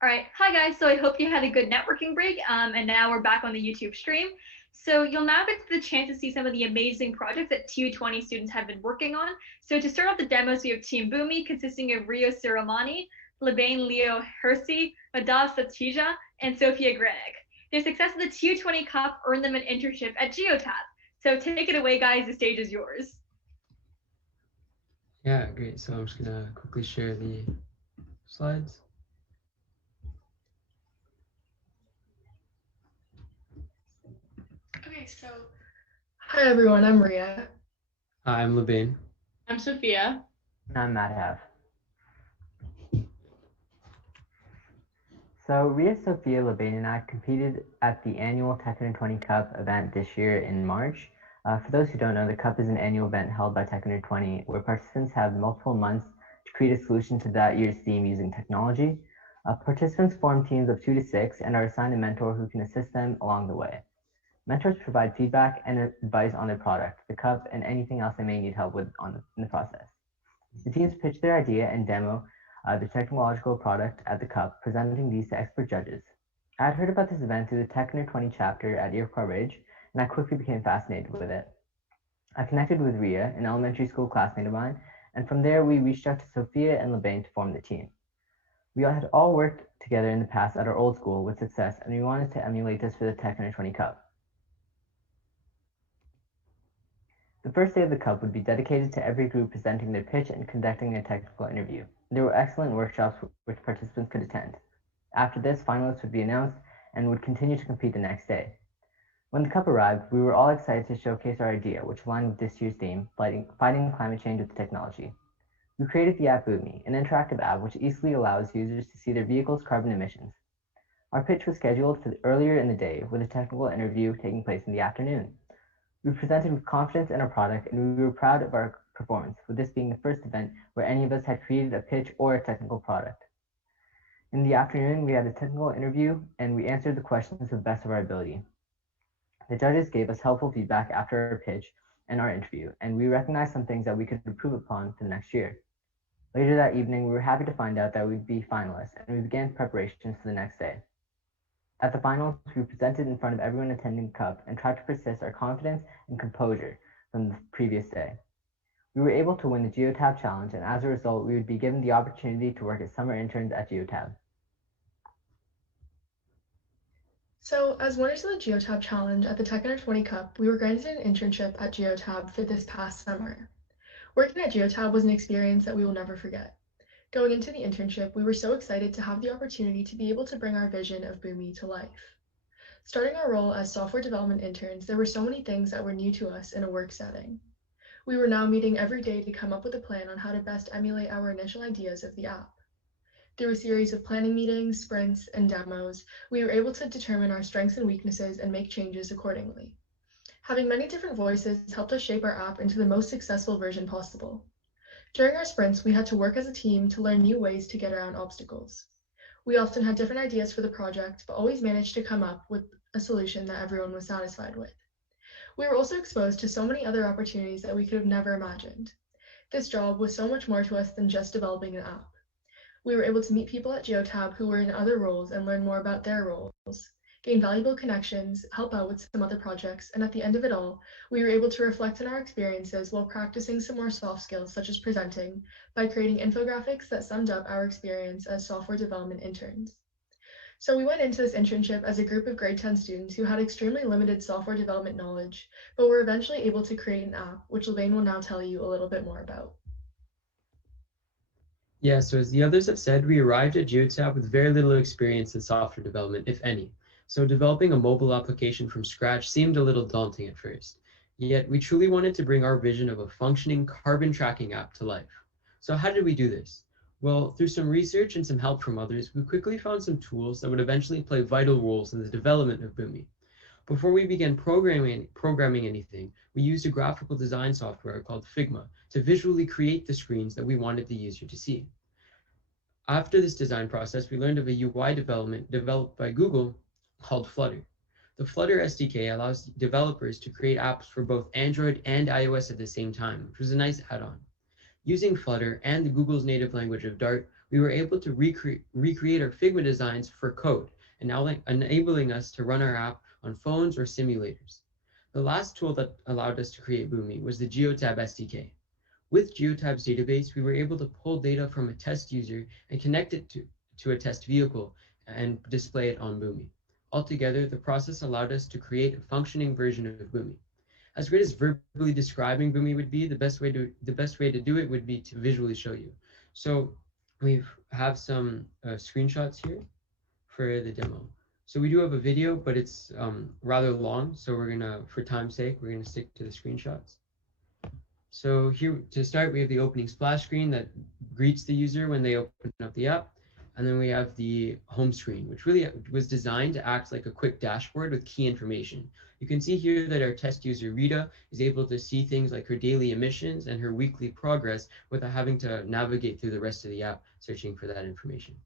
All right, hi guys. So I hope you had a good networking break, and now we're back on the YouTube stream. So you'll now get the chance to see some of the amazing projects that TU20 students have been working on. So to start off the demos, we have Team Boomi, consisting of Rio Siramani, Labaine Leo Hersey, Madhav Satija, and Sophia Granick. Their success at the TU20 Cup earned them an internship at Geotab. So take it away, guys. The stage is yours. Yeah, great. So I'm just gonna quickly share the slides. Okay, so hi everyone, I'm Ria. Hi, I'm Labaine. I'm Sophia. And I'm Madhav. So Ria, Sophia, Labaine, and I competed at the annual TU20 Cup event this year in March. For those who don't know, the Cup is an annual event held by TU20 where participants have multiple months to create a solution to that year's theme using technology. Participants form teams of 2 to 6 and are assigned a mentor who can assist them along the way. Mentors provide feedback and advice on their product, the cup, and anything else they may need help with in the process. The teams pitch their idea and demo the technological product at the cup, presenting these to expert judges. I had heard about this event through the TU20 chapter at Iroquois Ridge, and I quickly became fascinated with it. I connected with Ria, an elementary school classmate of mine, and from there we reached out to Sophia and Labaine to form the team. We had all worked together in the past at our old school with success, and we wanted to emulate this for the TU20 Cup. The first day of the Cup would be dedicated to every group presenting their pitch and conducting a technical interview. There were excellent workshops which participants could attend. After this, finalists would be announced and would continue to compete the next day. When the Cup arrived, we were all excited to showcase our idea, which aligned with this year's theme, fighting climate change with technology. We created the app Boomi, an interactive app which easily allows users to see their vehicle's carbon emissions. Our pitch was scheduled for earlier in the day, with a technical interview taking place in the afternoon. We presented with confidence in our product, and we were proud of our performance, with this being the first event where any of us had created a pitch or a technical product. In the afternoon, we had a technical interview, and we answered the questions to the best of our ability. The judges gave us helpful feedback after our pitch and our interview, and we recognized some things that we could improve upon for the next year. Later that evening, we were happy to find out that we'd be finalists, and we began preparations for the next day. At the finals, we presented in front of everyone attending the Cup and tried to persist our confidence and composure from the previous day. We were able to win the Geotab challenge, and as a result, we would be given the opportunity to work as summer interns at Geotab. So, as winners of the Geotab challenge at the TU20 Cup, we were granted an internship at Geotab for this past summer. Working at Geotab was an experience that we will never forget. Going into the internship, we were so excited to have the opportunity to be able to bring our vision of Boomi to life. Starting our role as software development interns, there were so many things that were new to us in a work setting. We were now meeting every day to come up with a plan on how to best emulate our initial ideas of the app. Through a series of planning meetings, sprints, and demos, we were able to determine our strengths and weaknesses and make changes accordingly. Having many different voices helped us shape our app into the most successful version possible. During our sprints, we had to work as a team to learn new ways to get around obstacles. We often had different ideas for the project, but always managed to come up with a solution that everyone was satisfied with. We were also exposed to so many other opportunities that we could have never imagined. This job was so much more to us than just developing an app. We were able to meet people at Geotab who were in other roles and learn more about their roles, gain valuable connections, help out with some other projects, and at the end of it all, we were able to reflect on our experiences while practicing some more soft skills such as presenting by creating infographics that summed up our experience as software development interns. So we went into this internship as a group of grade 10 students who had extremely limited software development knowledge, but were eventually able to create an app, which Labaine will now tell you a little bit more about. Yeah, so as the others have said, we arrived at Geotab with very little experience in software development, if any. So developing a mobile application from scratch seemed a little daunting at first. Yet we truly wanted to bring our vision of a functioning carbon tracking app to life. So how did we do this? Well, through some research and some help from others, we quickly found some tools that would eventually play vital roles in the development of Boomi. Before we began programming anything, we used a graphical design software called Figma to visually create the screens that we wanted the user to see. After this design process, we learned of a UI development developed by Google called Flutter. The Flutter SDK allows developers to create apps for both Android and iOS at the same time, which was a nice add-on. Using Flutter and Google's native language of Dart, we were able to recreate our Figma designs for code, and now enabling us to run our app on phones or simulators. The last tool that allowed us to create Boomi was the Geotab SDK. With Geotab's database, we were able to pull data from a test user and connect it to a test vehicle and display it on Boomi. Altogether, the process allowed us to create a functioning version of Boomi. As great as verbally describing Boomi would be, the best way to do it would be to visually show you. So we have some screenshots here for the demo. So we do have a video, but it's rather long. So we're gonna, for time's sake, we're gonna stick to the screenshots. So here to start, we have the opening splash screen that greets the user when they open up the app. And then we have the home screen, which really was designed to act like a quick dashboard with key information. You can see here that our test user, Rita, is able to see things like her daily emissions and her weekly progress without having to navigate through the rest of the app searching for that information.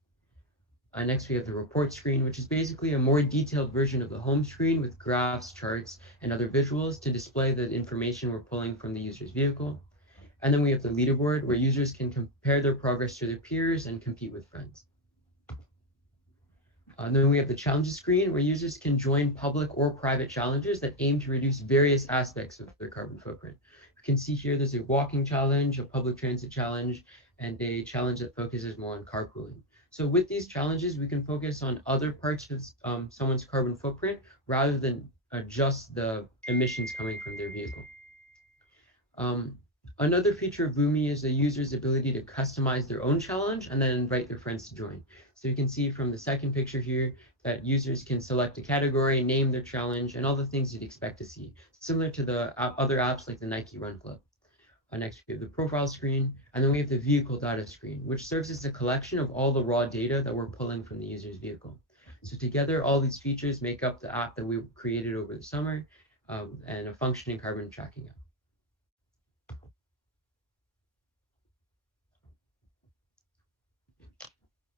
Next, we have the report screen, which is basically a more detailed version of the home screen with graphs, charts, and other visuals to display the information we're pulling from the user's vehicle. And then we have the leaderboard, where users can compare their progress to their peers and compete with friends. Then we have the challenges screen, where users can join public or private challenges that aim to reduce various aspects of their carbon footprint. You can see here there's a walking challenge, a public transit challenge, and a challenge that focuses more on carpooling. So with these challenges, we can focus on other parts of someone's carbon footprint rather than just the emissions coming from their vehicle. Another feature of Boomi is the user's ability to customize their own challenge and then invite their friends to join. So you can see from the second picture here that users can select a category, name their challenge, and all the things you'd expect to see, similar to the other apps like the Nike Run Club. Next, we have the profile screen, and then we have the vehicle data screen, which serves as a collection of all the raw data that we're pulling from the user's vehicle. So together, all these features make up the app that we created over the summer and a functioning carbon tracking app.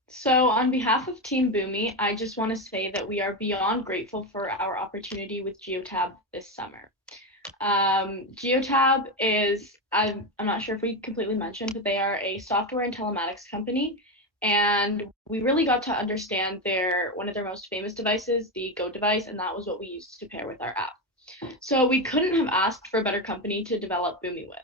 So on behalf of Team Boomi, I just want to say that we are beyond grateful for our opportunity with Geotab this summer. Geotab is, I'm not sure if we completely mentioned, but they are a software and telematics company. And we really got to understand one of their most famous devices, the Go device, and that was what we used to pair with our app. So we couldn't have asked for a better company to develop Boomi with.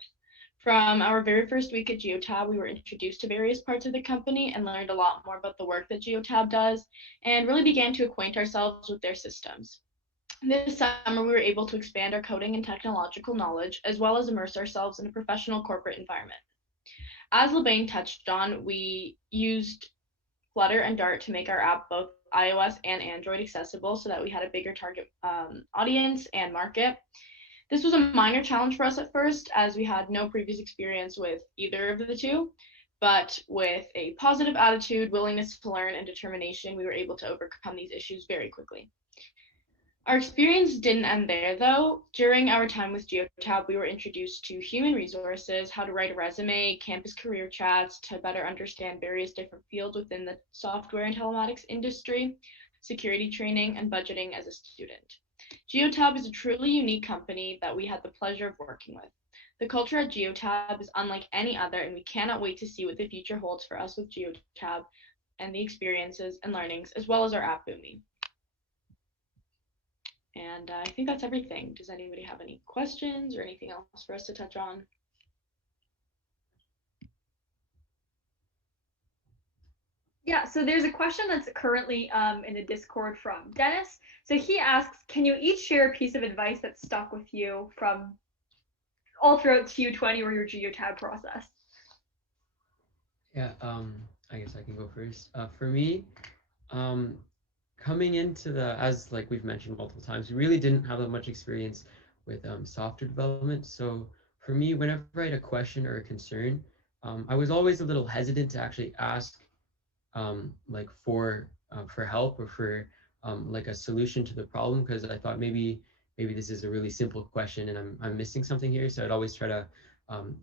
From our very first week at Geotab, we were introduced to various parts of the company and learned a lot more about the work that Geotab does, and really began to acquaint ourselves with their systems. This summer, we were able to expand our coding and technological knowledge, as well as immerse ourselves in a professional corporate environment. As LeBain touched on, we used Flutter and Dart to make our app both iOS and Android accessible so that we had a bigger target audience and market. This was a minor challenge for us at first, as we had no previous experience with either of the two, but with a positive attitude, willingness to learn, and determination, we were able to overcome these issues very quickly. Our experience didn't end there, though. During our time with Geotab, we were introduced to human resources, how to write a resume, campus career chats to better understand various different fields within the software and telematics industry, security training, and budgeting as a student. Geotab is a truly unique company that we had the pleasure of working with. The culture at Geotab is unlike any other, and we cannot wait to see what the future holds for us with Geotab and the experiences and learnings, as well as our app Boomi. And I think that's everything. Does anybody have any questions or anything else for us to touch on? Yeah, so there's a question that's currently in the Discord from Dennis. So he asks, can you each share a piece of advice that stuck with you from all throughout TU20 or your Geotab process? Yeah, I guess I can go first. For me, coming into as like we've mentioned multiple times, we really didn't have that much experience with software development. So for me, whenever I had a question or a concern, I was always a little hesitant to actually ask like for help or for like a solution to the problem, because I thought maybe this is a really simple question and I'm missing something here. So I'd always try to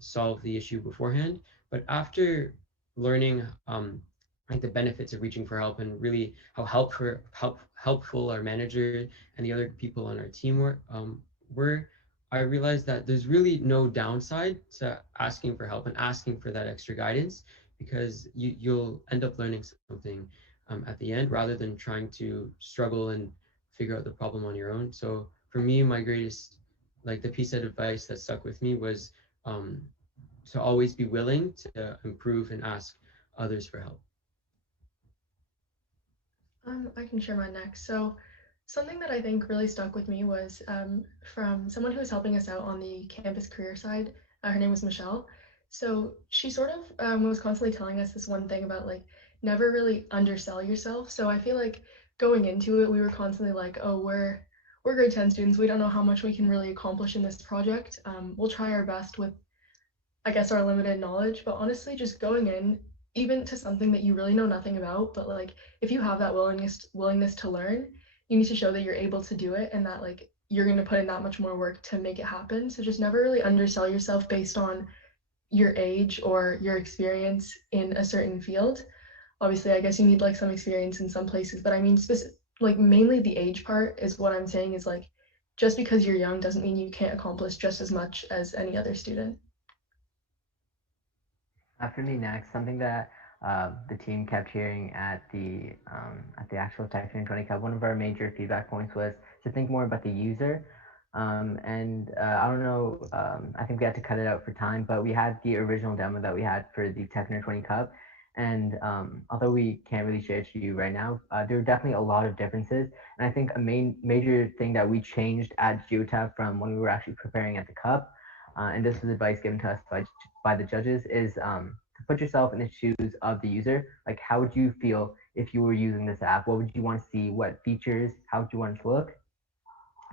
solve the issue beforehand. But after learning like the benefits of reaching for help and really how helpful our manager and the other people on our team were, I realized that there's really no downside to asking for help and asking for that extra guidance, because you'll end up learning something at the end rather than trying to struggle and figure out the problem on your own. So for me, my greatest, like the piece of advice that stuck with me was um, to always be willing to improve and ask others for help. I can share mine next. So something that I think really stuck with me was from someone who was helping us out on the campus career side. Her name was Michelle. So she sort of was constantly telling us this one thing about like never really undersell yourself. So I feel like going into it, we were constantly like, oh, we're grade 10 students. We don't know how much we can really accomplish in this project. We'll try our best with, I guess, our limited knowledge. But honestly, just going in, even to something that you really know nothing about, but like if you have that willingness to learn, you need to show that you're able to do it and that like you're going to put in that much more work to make it happen. So just never really undersell yourself based on your age or your experience in a certain field. Obviously, I guess you need like some experience in some places, but I mean like mainly the age part is what I'm saying is like just because you're young doesn't mean you can't accomplish just as much as any other student. For me next, something that the team kept hearing at the actual Tech 2020 Cup, one of our major feedback points was to think more about the user. And I don't know, I think we had to cut it out for time, but we had the original demo that we had for the Tech 2020 Cup. And although we can't really share it to you right now, there were definitely a lot of differences. And I think a major thing that we changed at Geotab from when we were actually preparing at the Cup, and this was advice given to us by the judges, is to put yourself in the shoes of the user. Like, how would you feel if you were using this app? What would you want to see? What features? How would you want it to look?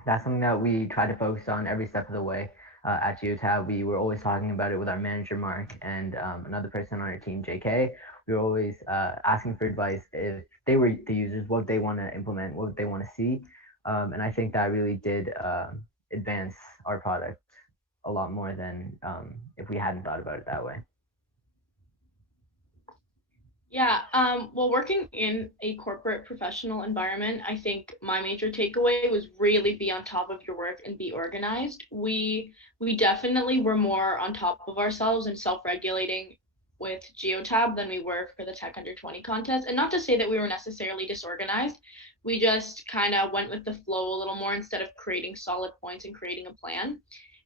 That's something that we try to focus on every step of the way. At Geotab, we were always talking about it with our manager Mark and another person on our team, JK. We were always asking for advice if they were the users, what they want to implement, what they want to see, and I think that really did advance our product a lot more than if we hadn't thought about it that way. Yeah, well, working in a corporate professional environment, I think my major takeaway was really be on top of your work and be organized. We definitely were more on top of ourselves and self-regulating with Geotab than we were for the Tech Under 20 contest. And not to say that we were necessarily disorganized. We just kind of went with the flow a little more instead of creating solid points and creating a plan.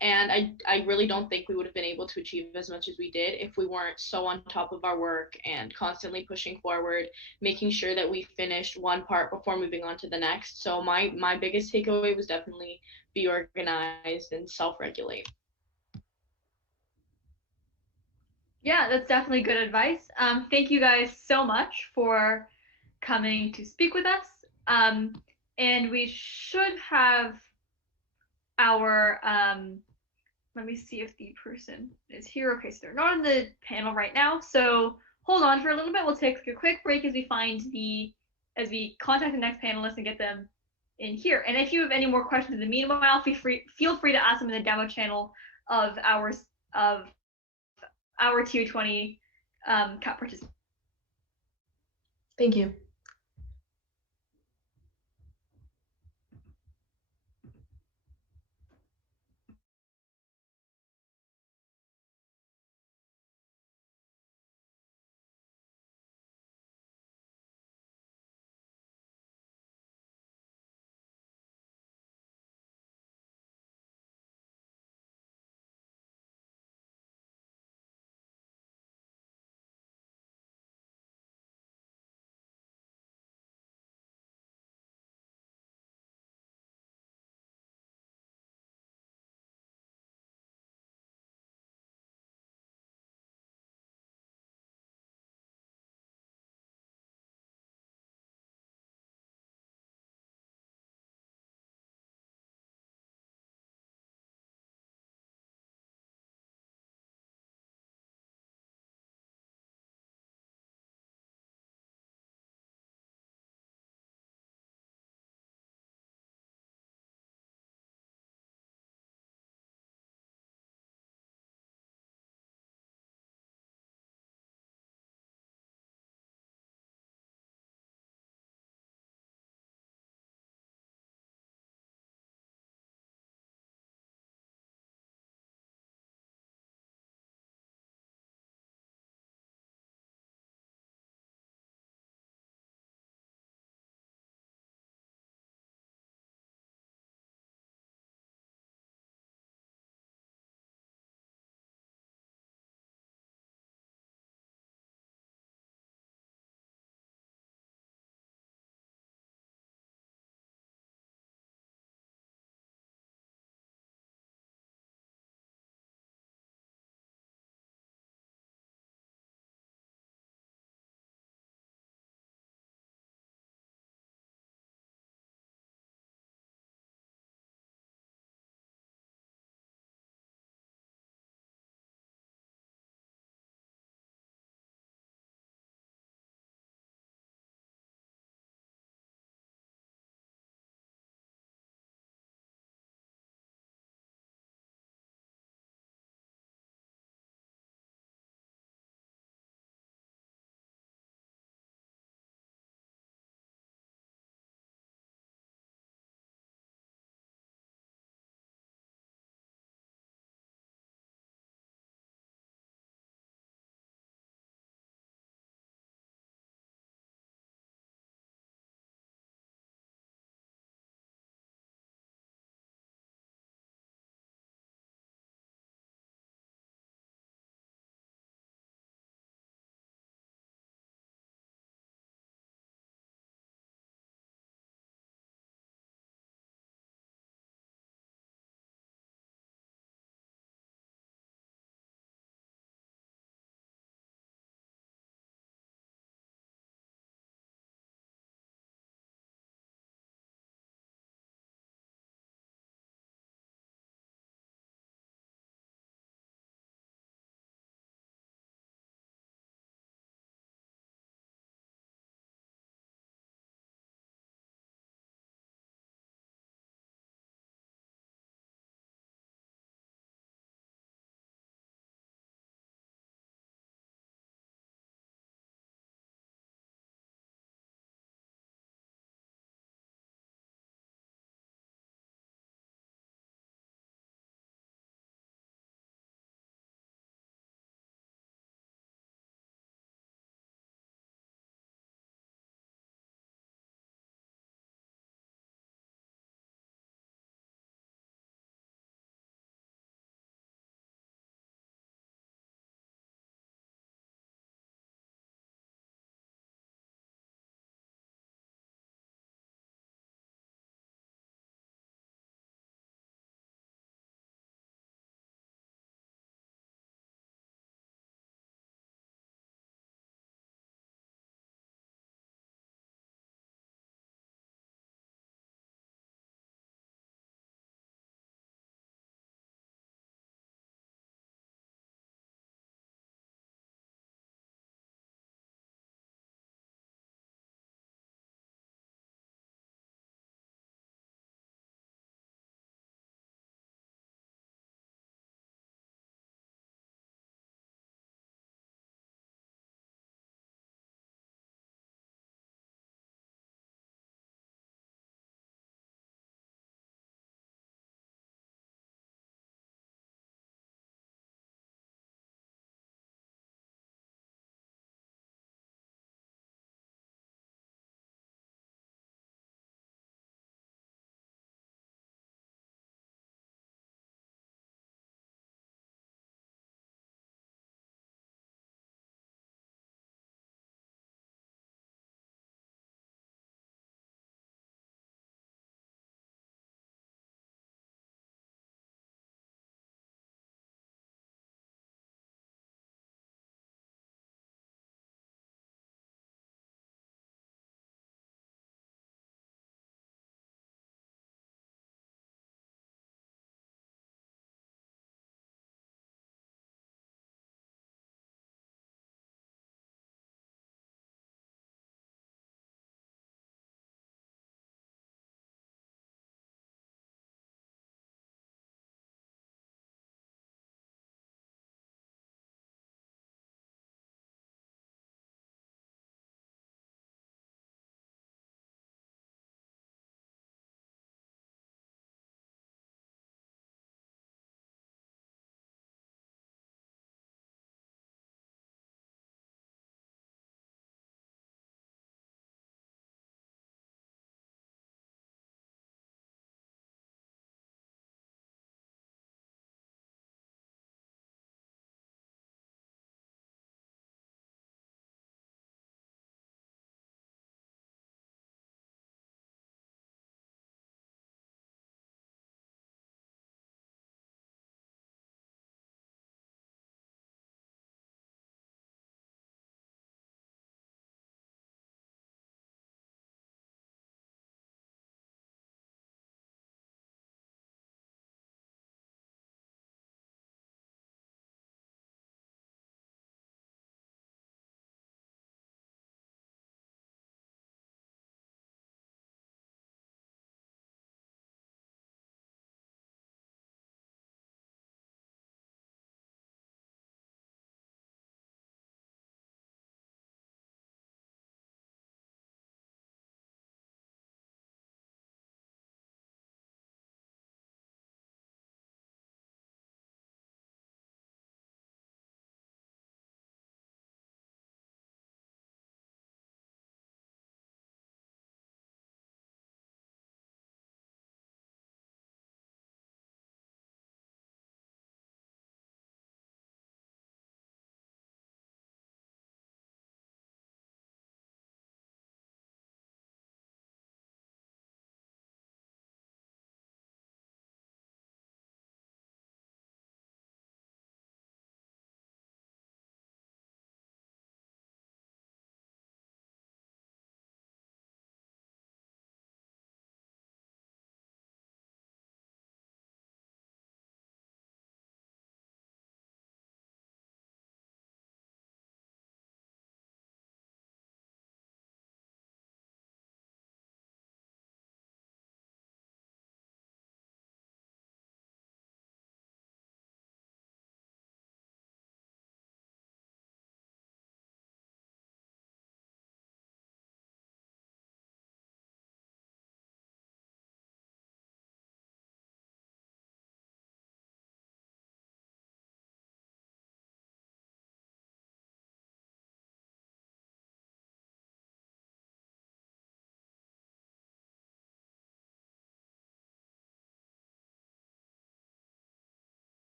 And I really don't think we would have been able to achieve as much as we did if we weren't so on top of our work and constantly pushing forward, making sure that we finished one part before moving on to the next. So my biggest takeaway was definitely be organized and self-regulate. Yeah, that's definitely good advice. Thank you guys so much for coming to speak with us. And we should have our let me see if the person is here. Okay, so they're not on the panel right now, so hold on for a little bit. We'll take a quick break as we contact the next panelist and get them in here. And if you have any more questions in the meanwhile, feel free to ask them in the demo channel of our TU20 Cup participants. Thank you.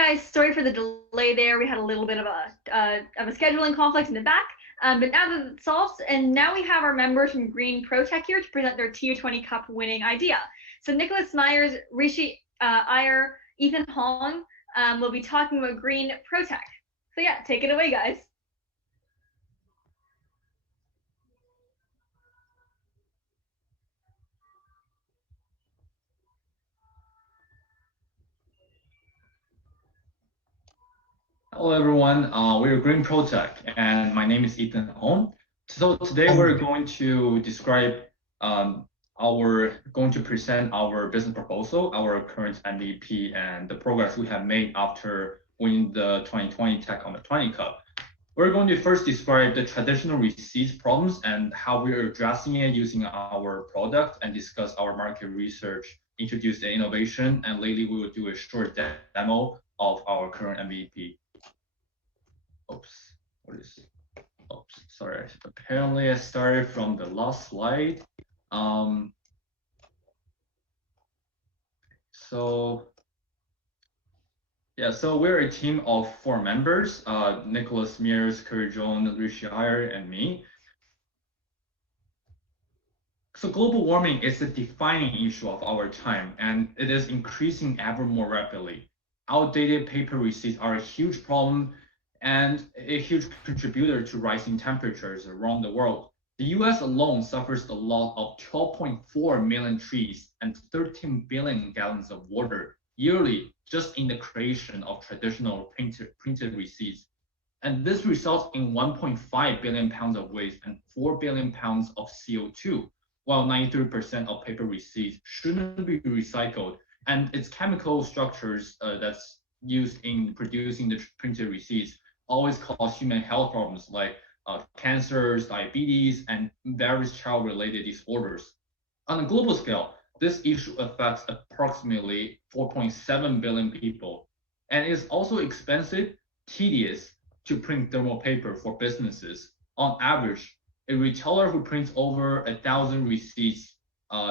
guys, sorry for the delay there. We had a little bit of a scheduling conflict in the back. But now that it's solved, and now we have our members from Green ProTech here to present their TU20 Cup winning idea. So Nicholas Myers, Rishi Iyer, Ethan Hong will be talking about Green ProTech. So yeah, take it away, guys. Hello everyone, we're Green ProTech and my name is Ethan Hong. So today we're going to present our business proposal, our current MVP, and the progress we have made after winning the 2020 Tech on the 20 Cup. We're going to first describe the traditional receipts problems and how we're addressing it using our product, and discuss our market research, introduce the innovation, and lately we will do a short demo of our current MVP. Sorry. Apparently I started from the last slide. So we're a team of 4 members, Nicholas Mears, Curry Jones, Rishi Iyer, and me. So global warming is a defining issue of our time, and it is increasing ever more rapidly. Outdated paper receipts are a huge problem and a huge contributor to rising temperatures around the world. The US alone suffers the loss of 12.4 million trees and 13 billion gallons of water yearly just in the creation of traditional printed receipts. And this results in 1.5 billion pounds of waste and 4 billion pounds of CO2, while 93% of paper receipts shouldn't be recycled. And its chemical structures that's used in producing the printed receipts always cause human health problems like cancers, diabetes, and various child-related disorders. On a global scale, this issue affects approximately 4.7 billion people, and is also expensive, tedious to print thermal paper for businesses. On average, a retailer who prints over 1,000 receipts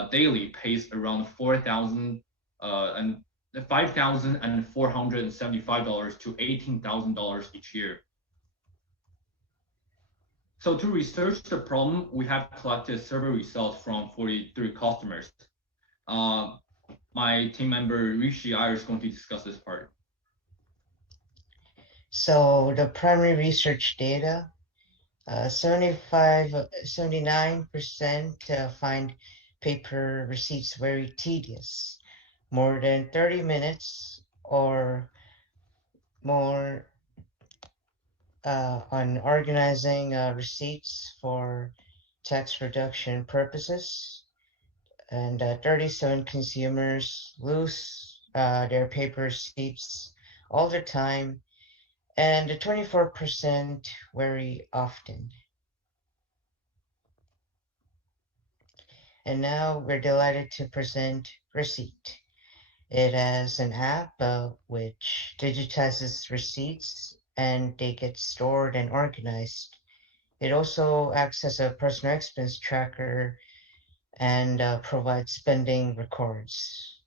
daily pays around $5,475 to $18,000 each year. So to research the problem, we have collected survey results from 43 customers. My team member Rishi Iyer is going to discuss this part. So the primary research data, 79% find paper receipts very tedious. More than 30 minutes or more on organizing receipts for tax reduction purposes. And 37 consumers lose their paper receipts all the time, and 24% very often. And now we're delighted to present Receipt. It has an app which digitizes receipts and they get stored and organized. It also acts as a personal expense tracker and provides spending records.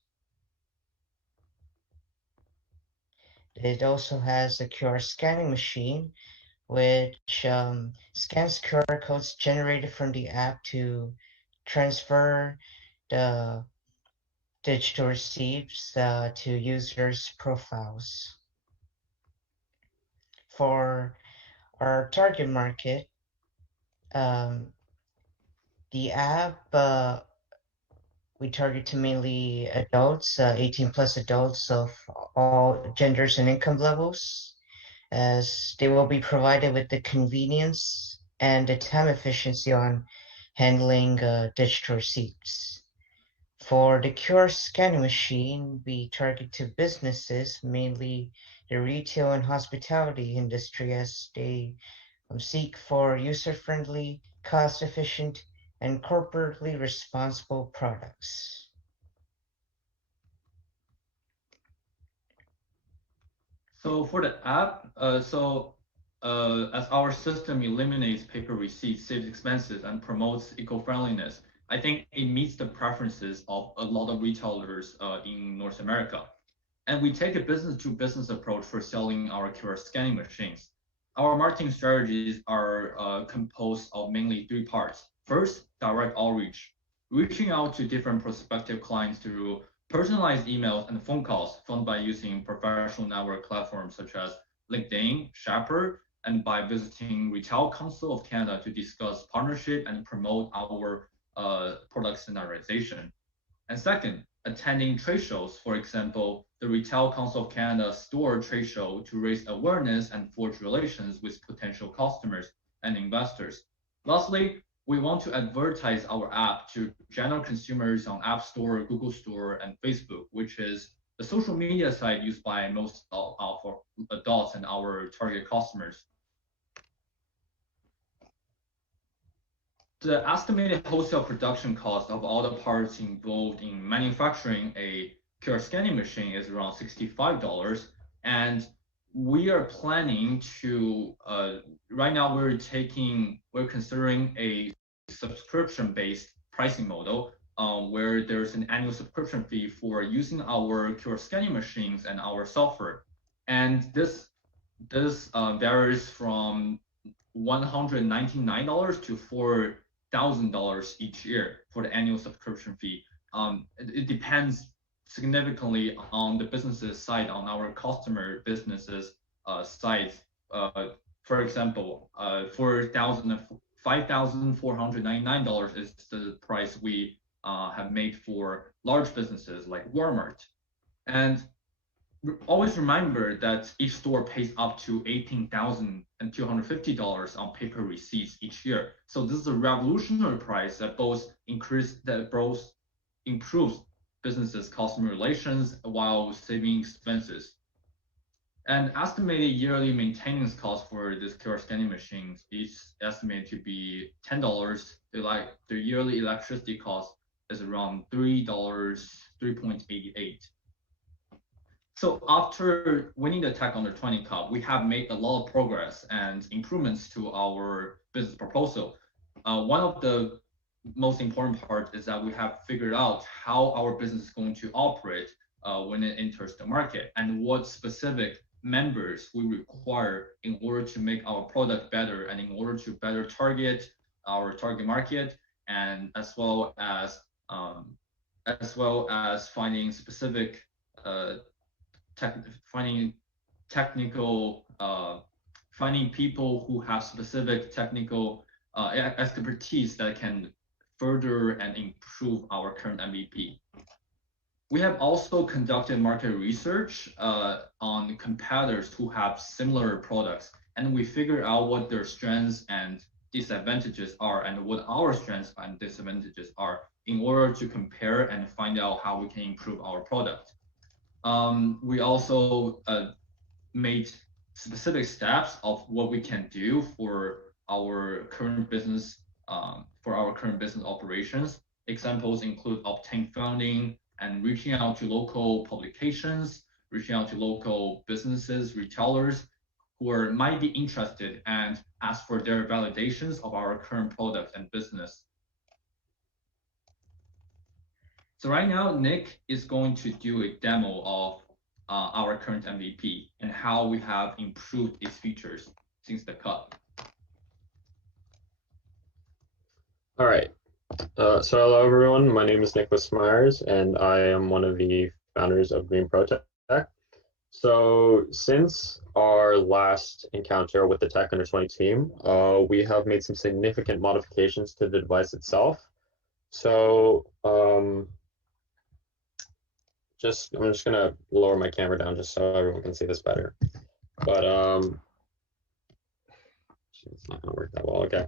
It also has a QR scanning machine which scans QR codes generated from the app to transfer the digital receipts to users' profiles. For our target market, the app we target to mainly adults, 18 plus adults of all genders and income levels, as they will be provided with the convenience and the time efficiency on handling digital receipts. For the QR scanning machine, we target to businesses, mainly the retail and hospitality industry, as they seek for user-friendly, cost-efficient, and corporately responsible products. So for the app, as our system eliminates paper receipts, saves expenses, and promotes eco-friendliness, I think it meets the preferences of a lot of retailers in North America. And we take a business-to-business approach for selling our QR scanning machines. Our marketing strategies are composed of mainly three parts. First, direct outreach, reaching out to different prospective clients through personalized emails and phone calls, funded by using professional network platforms such as LinkedIn, Shapper, and by visiting Retail Council of Canada to discuss partnership and promote our product standardization. And second, attending trade shows, for example, the Retail Council of Canada store trade show to raise awareness and forge relations with potential customers and investors. Lastly, we want to advertise our app to general consumers on App Store, Google Store, and Facebook, which is the social media site used by most of our adults and our target customers. The estimated wholesale production cost of all the parts involved in manufacturing a QR scanning machine is around $65. And we are planning to, right now we're considering a subscription-based pricing model where there's an annual subscription fee for using our QR scanning machines and our software. And this varies from $199 to $4,000 each year for the annual subscription fee. It depends significantly on the business's side, on our customer businesses side. For example, $5,499 is the price we have made for large businesses like Walmart. And always remember that each store pays up to $18,250 on paper receipts each year. So this is a revolutionary price that both improves businesses' customer relations while saving expenses. And estimated yearly maintenance cost for this QR scanning machines is estimated to be $10. The yearly electricity cost is around $3.88. So after winning the Tech Under 20 Cup, we have made a lot of progress and improvements to our business proposal. One of the most important part is that we have figured out how our business is going to operate when it enters the market and what specific members we require in order to make our product better and in order to better target our target market, and as well as finding specific finding people who have specific technical expertise that can further and improve our current MVP. We have also conducted market research on competitors who have similar products, and we figured out what their strengths and disadvantages are and what our strengths and disadvantages are in order to compare and find out how we can improve our product. We also made specific steps of what we can do for our current business operations. Examples include obtaining funding and reaching out to local publications, reaching out to local businesses, retailers who might be interested and ask for their validations of our current product and business. So right now, Nick is going to do a demo of our current MVP and how we have improved its features since the cut. All right. So hello, everyone. My name is Nicholas Myers, and I am one of the founders of Green Protech. So since our last encounter with the Tech Under 20 team, we have made some significant modifications to the device itself. So I'm just gonna lower my camera down just so everyone can see this better. But it's not gonna work that well. Okay.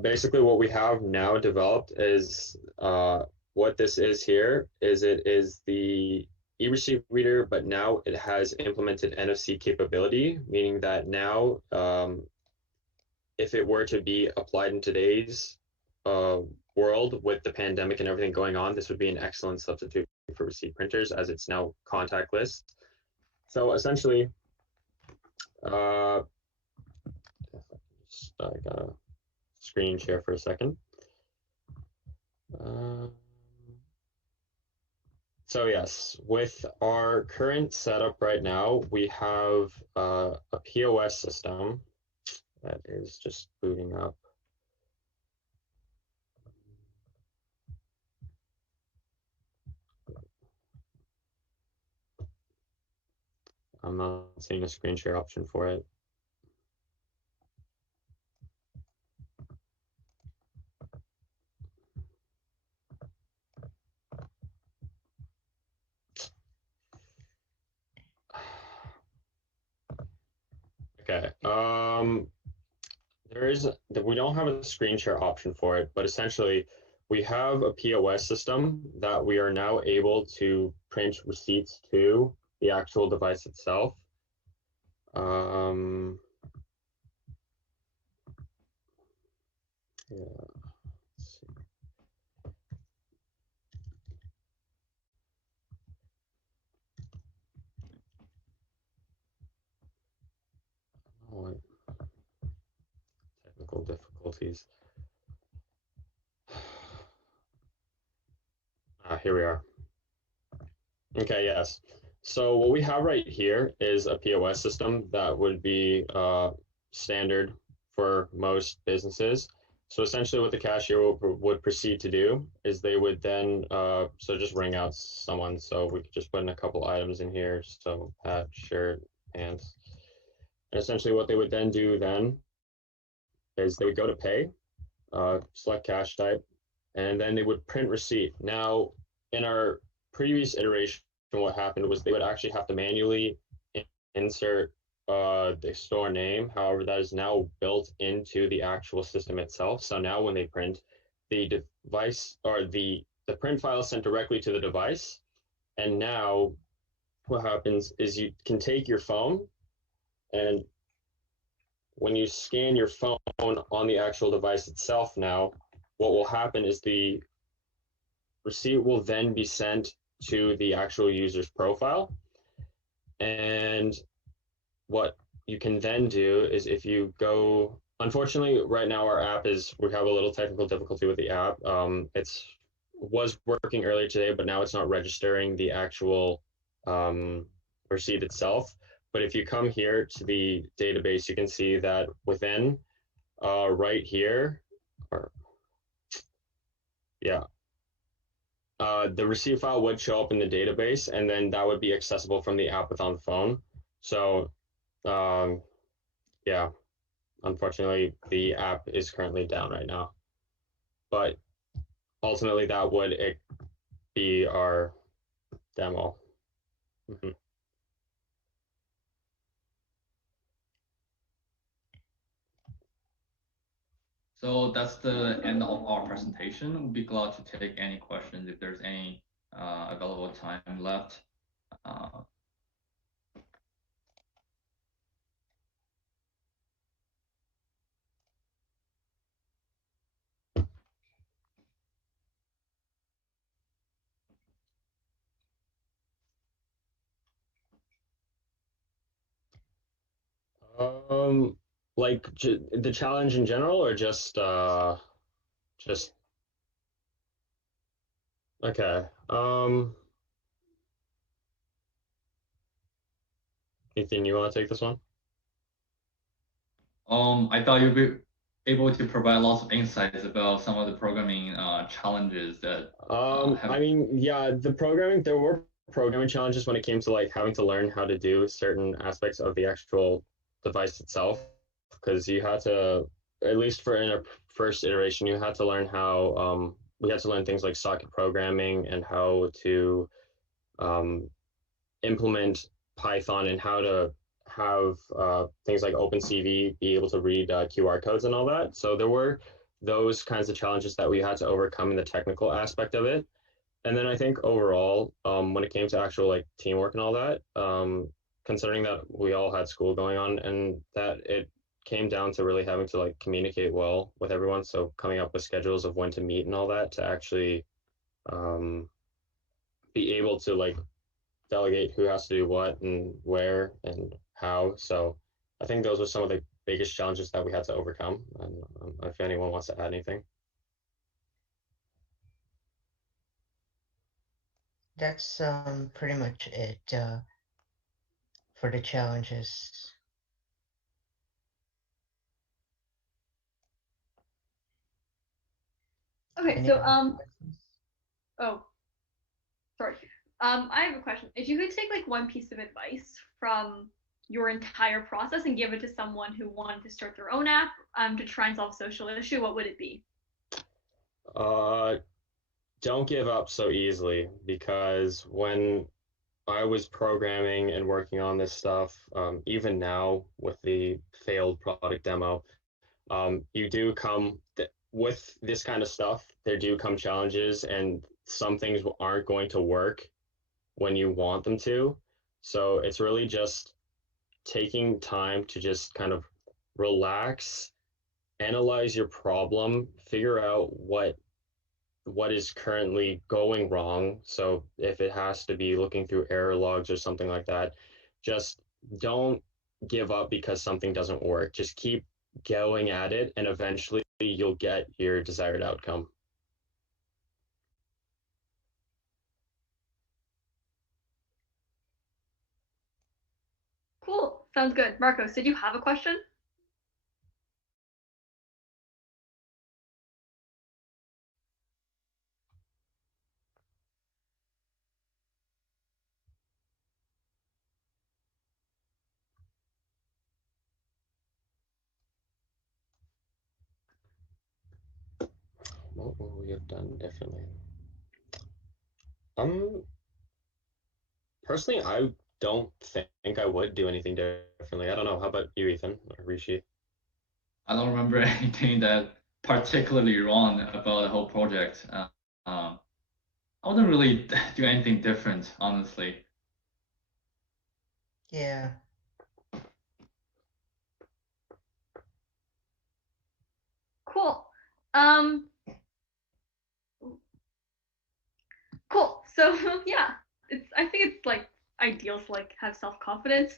Basically, what we have now developed is what this is here is it is the e-receipt reader, but now it has implemented NFC capability, meaning that now if it were to be applied in today's world with the pandemic and everything going on, this would be an excellent substitute for receipt printers as it's now contactless. So essentially, I gotta screen share for a second. So yes, with our current setup right now, we have a POS system that is just booting up. I'm not seeing a screen share option for it. Okay. We don't have a screen share option for it, but essentially we have a POS system that we are now able to print receipts to the actual device itself. Yeah. Let's see. Oh, technical difficulties. Here we are. Okay, yes. So what we have right here is a POS system that would be standard for most businesses. So essentially what the cashier would proceed to do is they would then, so just ring out someone. So we could just put in a couple items in here. So hat, shirt, pants. And essentially what they would then do then is they would go to pay, select cash type, and then they would print receipt. Now, in our previous iteration, what happened was they would actually have to manually insert the store name. However, that is now built into the actual system itself. So now when they print, the device or the print file is sent directly to the device. And now what happens is you can take your phone, and when you scan your phone on the actual device itself now, what will happen is the receipt will then be sent to the actual user's profile. And what you can then do is if you go, unfortunately, right now our app we have a little technical difficulty with the app. Was working earlier today, but now it's not registering the actual receipt itself. But if you come here to the database, you can see that within right here, the receipt file would show up in the database, and then that would be accessible from the app within the phone. So, yeah, unfortunately, the app is currently down right now. But ultimately, that would be our demo. Mm-hmm. So that's the end of our presentation. We'll be glad to take any questions if there's any available time left. Like the challenge in general, or just okay. Ethan, you want to take this one? I thought you'd be able to provide lots of insights about some of the programming challenges that. I mean, yeah, there were programming challenges when it came to like having to learn how to do certain aspects of the actual device itself, because you had to, at least in a first iteration, you had to learn how we had to learn things like socket programming and how to implement Python and how to have things like OpenCV be able to read QR codes and all that. So there were those kinds of challenges that we had to overcome in the technical aspect of it. And then I think overall, when it came to actual like teamwork and all that, considering that we all had school going on and that it came down to really having to like communicate well with everyone. So coming up with schedules of when to meet and all that to actually be able to like delegate who has to do what and where and how. So I think those were some of the biggest challenges that we had to overcome. And if anyone wants to add anything. That's pretty much it for the challenges. Okay, Any so other questions? oh, sorry. I have a question. If you could take like one piece of advice from your entire process and give it to someone who wanted to start their own app to try and solve a social issue, what would it be? Don't give up so easily, because when I was programming and working on this stuff, even now with the failed product demo, you do come with this kind of stuff, there do come challenges, and some things aren't going to work when you want them to. So it's really just taking time to just kind of relax, analyze your problem, figure out what is currently going wrong. So if it has to be looking through error logs or something like that, just don't give up because something doesn't work. Just keep going at it, and eventually you'll get your desired outcome. Cool. Sounds good. Marcos, did you have a question? What would we have done differently? Um, Personally, I don't think I would do anything differently. I don't know. How about you, Ethan or Rishi? I don't remember anything that particularly wrong about the whole project. I wouldn't really do anything different, honestly. Yeah. Cool. Cool. So yeah, I think it's like ideal to like have self-confidence,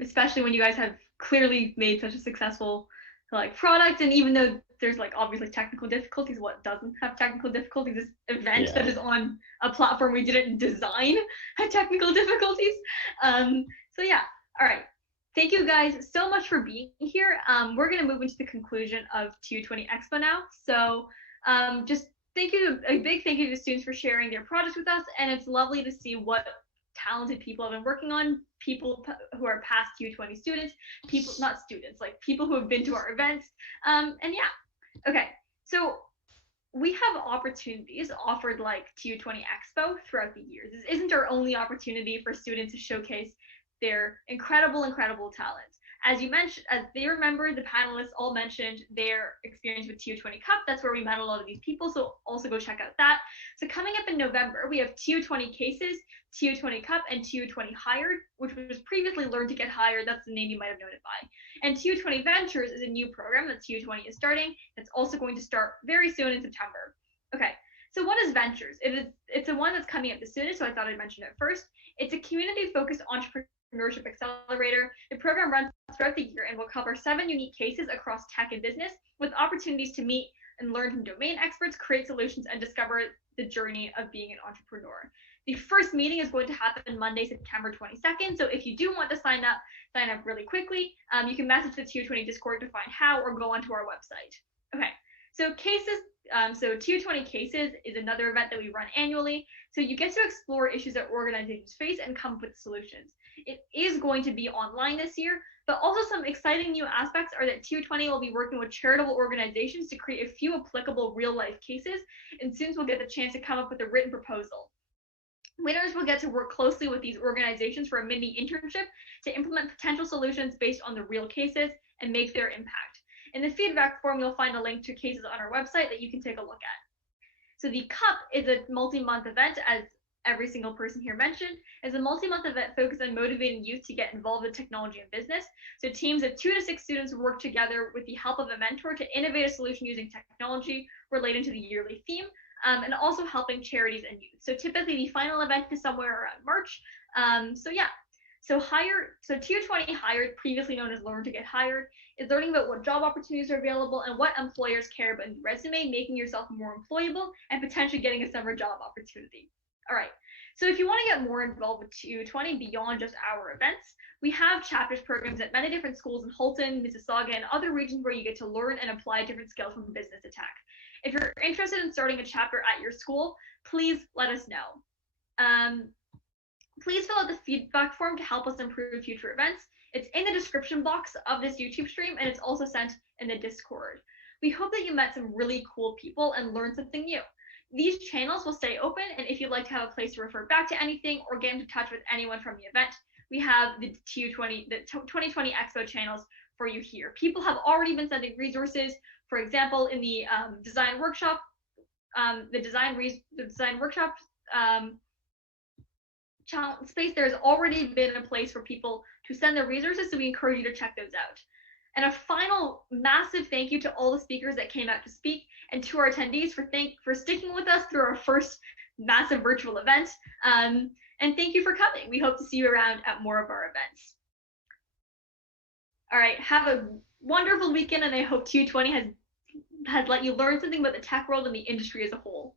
especially when you guys have clearly made such a successful like product. And even though there's like obviously technical difficulties, what doesn't have technical difficulties? This event that is on a platform we didn't design had technical difficulties. So yeah, all right. Thank you guys so much for being here. We're gonna move into the conclusion of TU20 Expo now. So just thank you, a big thank you to the students for sharing their projects with us. And it's lovely to see what talented people have been working on, people who are past TU20 students, people, not students, like people who have been to our events. And yeah, okay. So we have opportunities offered like TU20 Expo throughout the years. This isn't our only opportunity for students to showcase their incredible talents. As you mentioned, as they remember, the panelists all mentioned their experience with TU20 Cup. That's where we met a lot of these people, so also go check out that. So coming up in November, we have TU20 Cases, TU20 Cup, and TU20 Hired, which was previously Learn to Get Hired. That's the name you might have known it by. And TU20 Ventures is a new program that TU20 is starting. It's also going to start very soon in September. Okay, so what is Ventures? It's a one that's coming up the soonest, so I thought I'd mention it first. It's a community-focused entrepreneurship accelerator. The program runs throughout the year and will cover 7 unique cases across tech and business, with opportunities to meet and learn from domain experts, create solutions, and discover the journey of being an entrepreneur. The first meeting is going to happen Monday, September 22nd. So if you do want to sign up really quickly. You can message the TU20 Discord to find how, or go onto our website. Okay, so cases. So TU20 Cases is another event that we run annually. So you get to explore issues that organizations face and come up with solutions. It is going to be online this year, but also some exciting new aspects are that TU20 will be working with charitable organizations to create a few applicable real-life cases, and students will get the chance to come up with a written proposal. Winners will get to work closely with these organizations for a mini internship to implement potential solutions based on the real cases and make their impact. In the feedback form, you'll find a link to cases on our website that you can take a look at. So the Cup is a multi-month event, as every single person here mentioned. It's a multi-month event focused on motivating youth to get involved in technology and business. So teams of 2 to 6 students work together with the help of a mentor to innovate a solution using technology related to the yearly theme, and also helping charities and youth. So typically the final event is somewhere around March. So yeah. So TU20 Hired, previously known as Learn to Get Hired, is learning about what job opportunities are available and what employers care about in your resume, making yourself more employable and potentially getting a summer job opportunity. All right. So if you want to get more involved with TU20 beyond just our events, we have chapters programs at many different schools in Halton, Mississauga, and other regions where you get to learn and apply different skills from business to tech. If you're interested in starting a chapter at your school, please let us know. Please fill out the feedback form to help us improve future events. It's in the description box of this YouTube stream, and it's also sent in the Discord. We hope that you met some really cool people and learned something new. These channels will stay open, and if you'd like to have a place to refer back to anything or get into touch with anyone from the event, we have the 2020 Expo channels for you here. People have already been sending resources. For example, in the design workshop, space, there's already been a place for people to send their resources, so we encourage you to check those out. And a final massive thank you to all the speakers that came out to speak, and to our attendees for sticking with us through our first massive virtual event. And thank you for coming. We hope to see you around at more of our events. All right, have a wonderful weekend, and I hope TU20 has let you learn something about the tech world and the industry as a whole.